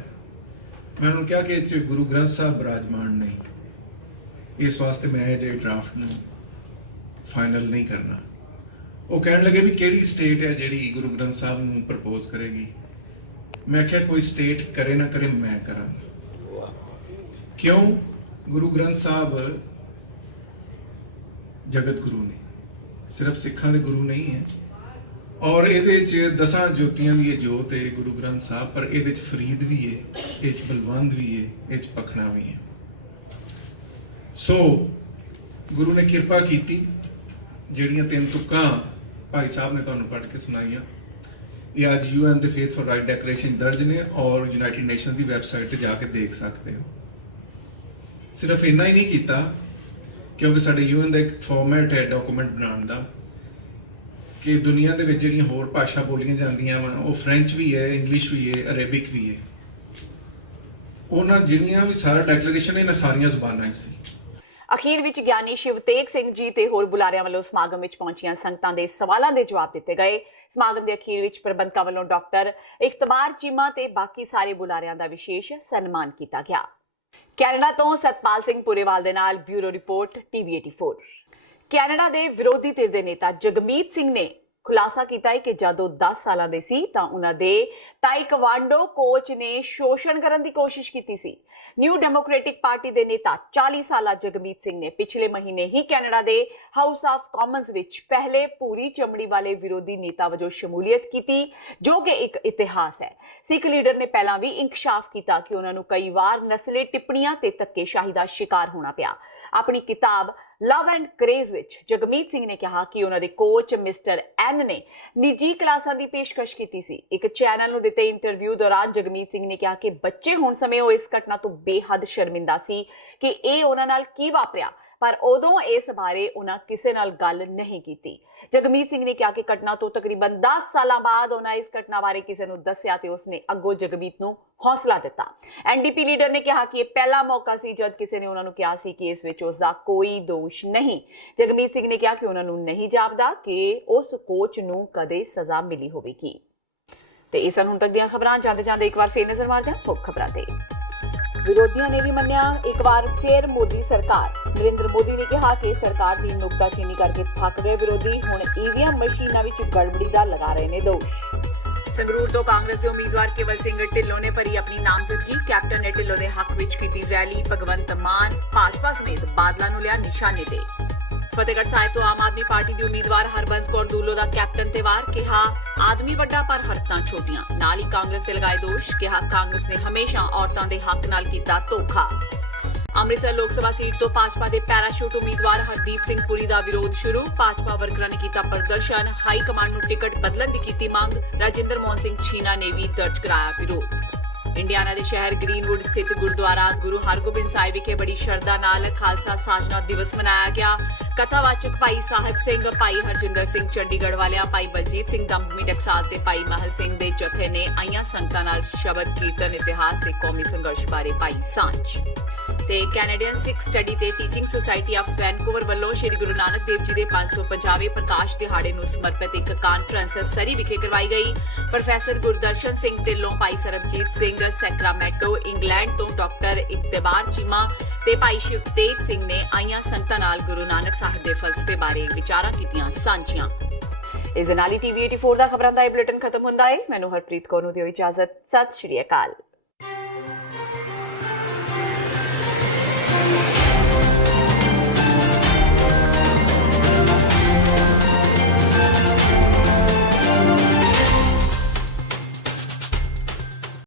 ਮੈਂ ਉਹਨੂੰ ਕਿਹਾ ਕਿ ਇਹ 'ਚ ਗੁਰੂ ਗ੍ਰੰਥ ਸਾਹਿਬ ਬਿਰਾਜਮਾਨ ਨਹੀਂ, ਇਸ ਵਾਸਤੇ ਮੈਂ ਜੇ ਡਰਾਫਟ ਨੂੰ ਫਾਈਨਲ ਨਹੀਂ ਕਰਨਾ। ਉਹ ਕਹਿਣ ਲੱਗੇ ਵੀ ਕਿਹੜੀ ਸਟੇਟ ਹੈ ਜਿਹੜੀ ਗੁਰੂ ਗ੍ਰੰਥ ਸਾਹਿਬ ਨੂੰ ਪ੍ਰਪੋਜ਼ ਕਰੇਗੀ। ਮੈਂ ਕਿਹਾ ਕੋਈ ਸਟੇਟ ਕਰੇ ਨਾ ਕਰੇ, ਮੈਂ ਕਰਾਂਗਾ। ਕਿਉਂ? ਗੁਰੂ ਗ੍ਰੰਥ ਸਾਹਿਬ ਜਗਤ ਗੁਰੂ ਨੇ, ਸਿਰਫ ਸਿੱਖਾਂ ਦੇ ਗੁਰੂ ਨਹੀਂ ਹੈ। ਔਰ ਇਹਦੇ 'ਚ 10 ਜੋਤੀਆਂ ਦੀ ਇਹ ਜੋਤ ਹੈ ਗੁਰੂ ਗ੍ਰੰਥ ਸਾਹਿਬ, ਪਰ ਇਹਦੇ 'ਚ ਫਰੀਦ ਵੀ ਹੈ, ਇਹ 'ਚ ਬਲਵੰਦ ਵੀ ਹੈ, ਇਹ 'ਚ ਪਖਣਾ ਵੀ ਹੈ। ਸੋ ਗੁਰੂ ਨੇ ਕਿਰਪਾ ਕੀਤੀ, ਜਿਹੜੀਆਂ 3 ਤੁਕਾਂ ਭਾਈ ਸਾਹਿਬ ਨੇ ਤੁਹਾਨੂੰ ਪੜ੍ਹ ਕੇ ਸੁਣਾਈਆਂ, ਇਹ ਅੱਜ UN ਦੇ ਫੇਥ ਫॉर ਰਾਈਟ ਡੈਕਲੇਰੇਸ਼ਨ ਦਰਜ ਨੇ ਔਰ ਯੂਨਾਈਟਿਡ ਨੇਸ਼ਨਸ ਦੀ ਵੈਬਸਾਈਟ ਤੇ ਜਾ ਕੇ ਦੇਖ ਸਕਦੇ ਹੋ। ਸਿਰਫ ਇੰਨਾ ਹੀ ਨਹੀਂ ਕੀਤਾ, ਕਿਉਂਕਿ ਸਾਡੇ UN ਦਾ ਇੱਕ ਫਾਰਮੈਟ ਹੈ ਡਾਕੂਮੈਂਟ ਬਣਾਉਣ ਦਾ ਕਿ ਦੁਨੀਆ ਦੇ ਵਿੱਚ ਜਿਹੜੀਆਂ ਹੋਰ ਭਾਸ਼ਾ ਬੋਲੀਆਂ ਜਾਂਦੀਆਂ ਵਾ, ਉਹ ਫ੍ਰੈਂਚ ਵੀ ਹੈ, ਇੰਗਲਿਸ਼ ਵੀ ਹੈ, ਅਰੇਬਿਕ ਵੀ ਹੈ। ਉਹਨਾਂ ਜਿਹੜੀਆਂ ਵੀ ਸਾਰਾ ਡੈਕਲੇਰੇਸ਼ਨ ਇਹਨਾਂ ਸਾਰੀਆਂ ਜ਼ੁਬਾਨਾਂ 'ਚ ਸੀ। ਅਖੀਰ ਵਿੱਚ ਗਿਆਨੀ ਸ਼ਿਵਤੇਗ ਸਿੰਘ ਜੀ ਤੇ ਹੋਰ ਬੁਲਾਰਿਆਂ ਵੱਲੋਂ ਸਮਾਗਮ ਵਿੱਚ ਪਹੁੰਚੀਆਂ ਸੰਗਤਾਂ ਦੇ ਸਵਾਲਾਂ ਦੇ ਜਵਾਬ ਦਿੱਤੇ ਗਏ। ਸਮਾਗਮ ਦੇ ਅਖੀਰ ਵਿੱਚ ਪ੍ਰਬੰਧਕਾਂ ਵੱਲੋਂ ਡਾਕਟਰ ਇਕਤਬਾਰ ਚੀਮਾ ਤੇ ਬਾਕੀ ਸਾਰੇ ਬੁਲਾਰਿਆਂ ਦਾ ਵਿਸ਼ੇਸ਼ ਸਨਮਾਨ ਕੀਤਾ ਗਿਆ। ਕੈਨੇਡਾ ਤੋਂ ਸਤਪਾਲ ਸਿੰਘ ਪੁਰੇਵਾਲ ਦੇ ਨਾਲ ਬਿਊਰੋ ਰਿਪੋਰਟ TV 84। ਕੈਨੇਡਾ ਦੇ ਵਿਰੋਧੀ ਧਿਰ ਦੇ ਨੇਤਾ ਜਗਮੀਤ ਸਿੰਘ ਨੇ ਖੁਲਾਸਾ ਕੀਤਾ ਹੈ ਕਿ ਜਦੋਂ 10 ਸਾਲਾਂ ਦੇ ਸੀ ਤਾਂ ਉਹਨਾਂ ਦੇ ਤਾਈਕਵਾਂਡੋ ਕੋਚ ਨੇ ਸ਼ੋਸ਼ਣ ਕਰਨ ਦੀ ਕੋਸ਼ਿਸ਼ ਕੀਤੀ ਸੀ। ਨਿਊ ਡੈਮੋਕ੍ਰੈਟਿਕ ਪਾਰਟੀ ਦੇ ਨੇਤਾ 40 ਸਾਲਾ ਜਗਮੀਤ ਸਿੰਘ ਨੇ ਪਿਛਲੇ ਮਹੀਨੇ ਹੀ ਕੈਨੇਡਾ ਦੇ ਹਾਊਸ ਆਫ ਕਾਮਨਸ ਵਿੱਚ ਪਹਿਲੇ ਪੂਰੀ ਚਮੜੀ ਵਾਲੇ ਵਿਰੋਧੀ ਨੇਤਾ ਵਜੋਂ ਸ਼ਮੂਲੀਅਤ ਕੀਤੀ, ਜੋ ਕਿ ਇੱਕ ਇਤਿਹਾਸ ਹੈ। ਸਿੱਖ ਲੀਡਰ ਨੇ ਪਹਿਲਾਂ ਵੀ ਇੰਕਸ਼ਾਫ ਕੀਤਾ ਕਿ ਉਹਨਾਂ ਨੂੰ ਕਈ ਵਾਰ ਨਸਲੀ ਟਿੱਪਣੀਆਂ ਤੇ ਧੱਕੇਸ਼ਾਹੀ ਦਾ ਸ਼ਿਕਾਰ ਹੋਣਾ ਪਿਆ। ਆਪਣੀ ਕਿਤਾਬ ਲਵ ਐਂਡ ਕਰੇਜ਼ ਵਿੱਚ ਜਗਮੀਤ ਸਿੰਘ ਨੇ ਕਿਹਾ ਕਿ ਉਹਨਾਂ ਦੇ ਕੋਚ ਮਿਸਟਰ ਐਨ ਨੇ ਨਿੱਜੀ ਕਲਾਸਾਂ ਦੀ ਪੇਸ਼ਕਸ਼ ਕੀਤੀ ਸੀ। ਇੱਕ ਚੈਨਲ ਨੂੰ ਦਿੱਤੇ ਇੰਟਰਵਿਊ ਦੌਰਾਨ ਜਗਮੀਤ ਸਿੰਘ ਨੇ ਕਿਹਾ ਕਿ ਬੱਚੇ ਹੋਣ ਸਮੇਂ ਉਹ ਇਸ ਘਟਨਾ ਤੋਂ ਬੇਹੱਦ ਸ਼ਰਮਿੰਦਾ ਸੀ ਕਿ ਇਹ ਉਹਨਾਂ ਨਾਲ ਕੀ ਵਾਪਰਿਆ, ਪਰ ਉਦੋਂ ਇਸ ਬਾਰੇ ਉਹਨਾਂ ਕਿਸੇ ਨਾਲ ਗੱਲ ਨਹੀਂ ਕੀਤੀ। ਜਗਮੀਤ ਸਿੰਘ ਨੇ ਕਿਹਾ ਕਿ ਘਟਨਾ ਤੋਂ ਤਕਰੀਬਨ 10 ਸਾਲਾਂ ਬਾਅਦ ਉਹਨਾਂ ਇਸ ਘਟਨਾ ਬਾਰੇ ਕਿਸੇ ਨੂੰ ਦੱਸਿਆ ਤੇ ਉਸਨੇ ਅੱਗੋਂ ਜਗਮੀਤ ਨੂੰ ਹੌਸਲਾ ਦਿੱਤਾ। NDP ਲੀਡਰ ਨੇ ਕਿਹਾ ਕਿ ਇਹ ਪਹਿਲਾ ਮੌਕਾ ਸੀ ਜਦ ਕਿਸੇ ਨੇ ਉਹਨਾਂ ਨੂੰ ਕਿਹਾ ਸੀ ਕਿ ਇਸ ਵਿੱਚ ਉਸ ਦਾ ਕੋਈ ਦੋਸ਼ ਨਹੀਂ। ਜਗਮੀਤ ਸਿੰਘ ਨੇ ਕਿਹਾ ਕਿ ਉਹਨਾਂ ਨੂੰ ਨਹੀਂ ਜਾਪਦਾ ਕਿ ਉਸ ਕੋਚ ਨੂੰ ਕਦੇ ਸਜ਼ਾ ਮਿਲੀ ਹੋਵੇਗੀ। ਤੇ ਇਸ ਹੁਣ ਤੱਕ ਦੀਆਂ ਖਬਰਾਂ ਜਾਂਦੇ ਇੱਕ ਵਾਰ ਫੇਰ ਨਜ਼ਰ ਮਾਰਦੇ ਹਾਂ ਮੁੱਖ ਖਬਰਾਂ ਤੇ। ਵਿਰੋਧੀਆਂ ਨੇ ਵੀ ਮੰਨਿਆ ਇੱਕ ਵਾਰ ਫੇਰ ਮੋਦੀ ਸਰਕਾਰ। ਨਰਿੰਦਰ ਮੋਦੀ ਨੇ ਕਿਹਾ ਕਿ ਸਰਕਾਰ ਦੀ ਨੁਕਤਾਚੀਨੀ ਕਰਕੇ ਥੱਕ ਗਏ ਵਿਰੋਧੀ, ਹੁਣ EVM ਮਸ਼ੀਨਾਂ ਵਿੱਚ ਗੜਬੜੀ ਦਾ ਲਗਾ ਰਹੇ ਨੇ ਦੋਸ਼। ਸੰਗਰੂਰ ਤੋਂ ਕਾਂਗਰਸ ਦੇ ਉਮੀਦਵਾਰ ਕੇਵਲ ਸਿੰਘ ਢਿੱਲੋਂ ਨੇ ਭਰੀ ਆਪਣੀ ਨਾਮਜ਼ਦਗੀ। ਕੈਪਟਨ ਨੇ ਢਿੱਲੋਂ ਦੇ ਹੱਕ ਵਿੱਚ ਕੀਤੀ ਰੈਲੀ। ਭਗਵੰਤ ਮਾਨ ਭਾਜਪਾ ਸਮੇਤ ਬਾਦਲਾਂ ਨੂੰ ਲਿਆ ਨਿਸ਼ਾਨੇ ਤੇ। ਫਤਿਹਗੜ੍ਹ ਸਾਹਿਬ ਤੋਂ ਆਮ ਆਦਮੀ ਪਾਰਟੀ ਦੀ ਉਮੀਦਵਾਰ ਹਰਬੰਸ ਕੌਰ ਦੂਲੋ ਦਾ ਕੈਪਟਨ ਤੇ ਵਾਰ। ਕਿਹਾ ਆਦਮੀ ਵੱਡਾ ਪਰ ਹਰਤਾਂ ਛੋਟੀਆਂ। ਨਾਲ ਹੀ ਕਾਂਗਰਸ ਤੇ ਲਗਾਏ ਦੋਸ਼। ਕਿਹਾ ਕਾਂਗਰਸ ਨੇ ਹਮੇਸ਼ਾ ਔਰਤਾਂ ਦੇ ਹੱਕ ਨਾਲ ਕੀਤਾ ਧੋਖਾ। ਅੰਮ੍ਰਿਤਸਰ ਲੋਕ ਸਭਾ ਸੀਟ ਤੋਂ ਭਾਜਪਾ ਦੇ ਪੈਰਾਸ਼ੂਟ ਉਮੀਦਵਾਰ ਹਰਦੀਪ ਸਿੰਘ ਪੁਰੀ ਦਾ ਵਿਰੋਧ ਸ਼ੁਰੂ। ਭਾਜਪਾ ਵਰਕਰਾਂ ਨੇ ਕੀਤਾ ਪ੍ਰਦਰਸ਼ਨ। ਹਾਈ ਕਮਾਂਡ ਨੂੰ ਟਿਕਟ ਬਦਲਣ ਦੀ ਕੀਤੀ ਮੰਗ। ਰਾਜਿੰਦਰ ਮੋਹਨ ਸਿੰਘ ਛੀਨਾ ਨੇ ਵੀ ਦਰਜ ਕਰਾਇਆ ਵਿਰੋਧ। ਇੰਡੀਆਨਾ ਦੇ ਸ਼ਹਿਰ ਗ੍ਰੀਨਵੁੱਡ ਸਥਿਤ ਗੁਰਦੁਆਰਾ ਗੁਰੂ ਹਰਗੋਬਿੰਦ ਸਾਹਿਬ ਵਿਖੇ ਬੜੀ ਸ਼ਰਧਾ ਨਾਲ ਖਾਲਸਾ ਸਾਜਨਾ ਦਿਵਸ ਮਨਾਇਆ ਗਿਆ। ਕਥਾਵਾਚਕ ਭਾਈ ਸਾਹਿਬ ਸਿੰਘ, ਭਾਈ ਹਰਜਿੰਦਰ ਸਿੰਘ ਚੰਡੀਗੜ੍ਹ ਵਾਲਿਆਂ, ਭਾਈ ਬਲਜੀਤ ਸਿੰਘ ਦਮਦਮੀ ਟਕਸਾਲ ਤੇ ਭਾਈ ਮਹਲ ਸਿੰਘ ਦੇ ਜਥੇ ਨੇ ਆਈਆਂ ਸੰਗਤਾਂ ਨਾਲ ਸ਼ਬਦ ਕੀਰਤਨ, ਇਤਿਹਾਸ ਤੇ ਕੌਮੀ ਸੰਘਰਸ਼ ਬਾਰੇ ਪਾਈ ਸਾਂਝ। ਤੇ ਕੈਨੇਡੀਅਨ ਸਿੱਖ ਸਟੱਡੀ ਤੇ ਟੀਚਿੰਗ ਸੁਸਾਇਟੀ ਆਫ ਵੈਨਕੂਵਰ ਵੱਲੋਂ ਸ਼੍ਰੀ ਗੁਰੂ ਨਾਨਕ ਦੇਵ ਜੀ ਦੇ 550ਵੇਂ ਪ੍ਰਕਾਸ਼ ਦਿਹਾੜੇ ਨੂੰ ਸਮਰਪਿਤ ਇੱਕ ਕਾਨਫਰੰਸ ਸਰੀ ਵਿਖੇ ਕਰਵਾਈ ਗਈ। ਪ੍ਰੋਫੈਸਰ ਗੁਰਦਰਸ਼ਨ ਸਿੰਘ ਢਿੱਲੋਂ, ਭਾਈ ਸਰਬਜੀਤ ਸਿੰਘ ਸੈਕਰਾਮੈਂਟੋ ਇੰਗਲੈਂਡ ਤੋਂ, ਡਾਕਟਰ ਇਕਤਬਾਰ ਚੀਮਾ ਤੇ ਭਾਈ ਸ਼ਿਵਤੇਗ ਸਿੰਘ ਨੇ ਆਈਆਂ ਸੰਗਤਾਂ ਨਾਲ ਗੁਰੂ ਨਾਨਕ ਸਾਹਿਬ ਦੇ ਫਲਸਫੇ ਬਾਰੇ ਵਿਚਾਰਾਂ ਕੀਤੀਆਂ ਸਾਂਝੀਆਂ। ਇਸ ਦੇ ਨਾਲ ਹੀ TV 84 ਦਾ ਖਬਰਾਂ ਦਾ ਇਹ ਬੁਲੇਟਿਨ ਖਤਮ ਹੁੰਦਾ ਹੈ। ਮੈਨੂੰ ਹਰਪ੍ਰੀਤ ਕੌਰ ਨੂੰ ਦਿਓ ਇਜਾਜ਼ਤ। ਸਤਿ ਸ਼੍ਰੀ ਅਕਾਲ।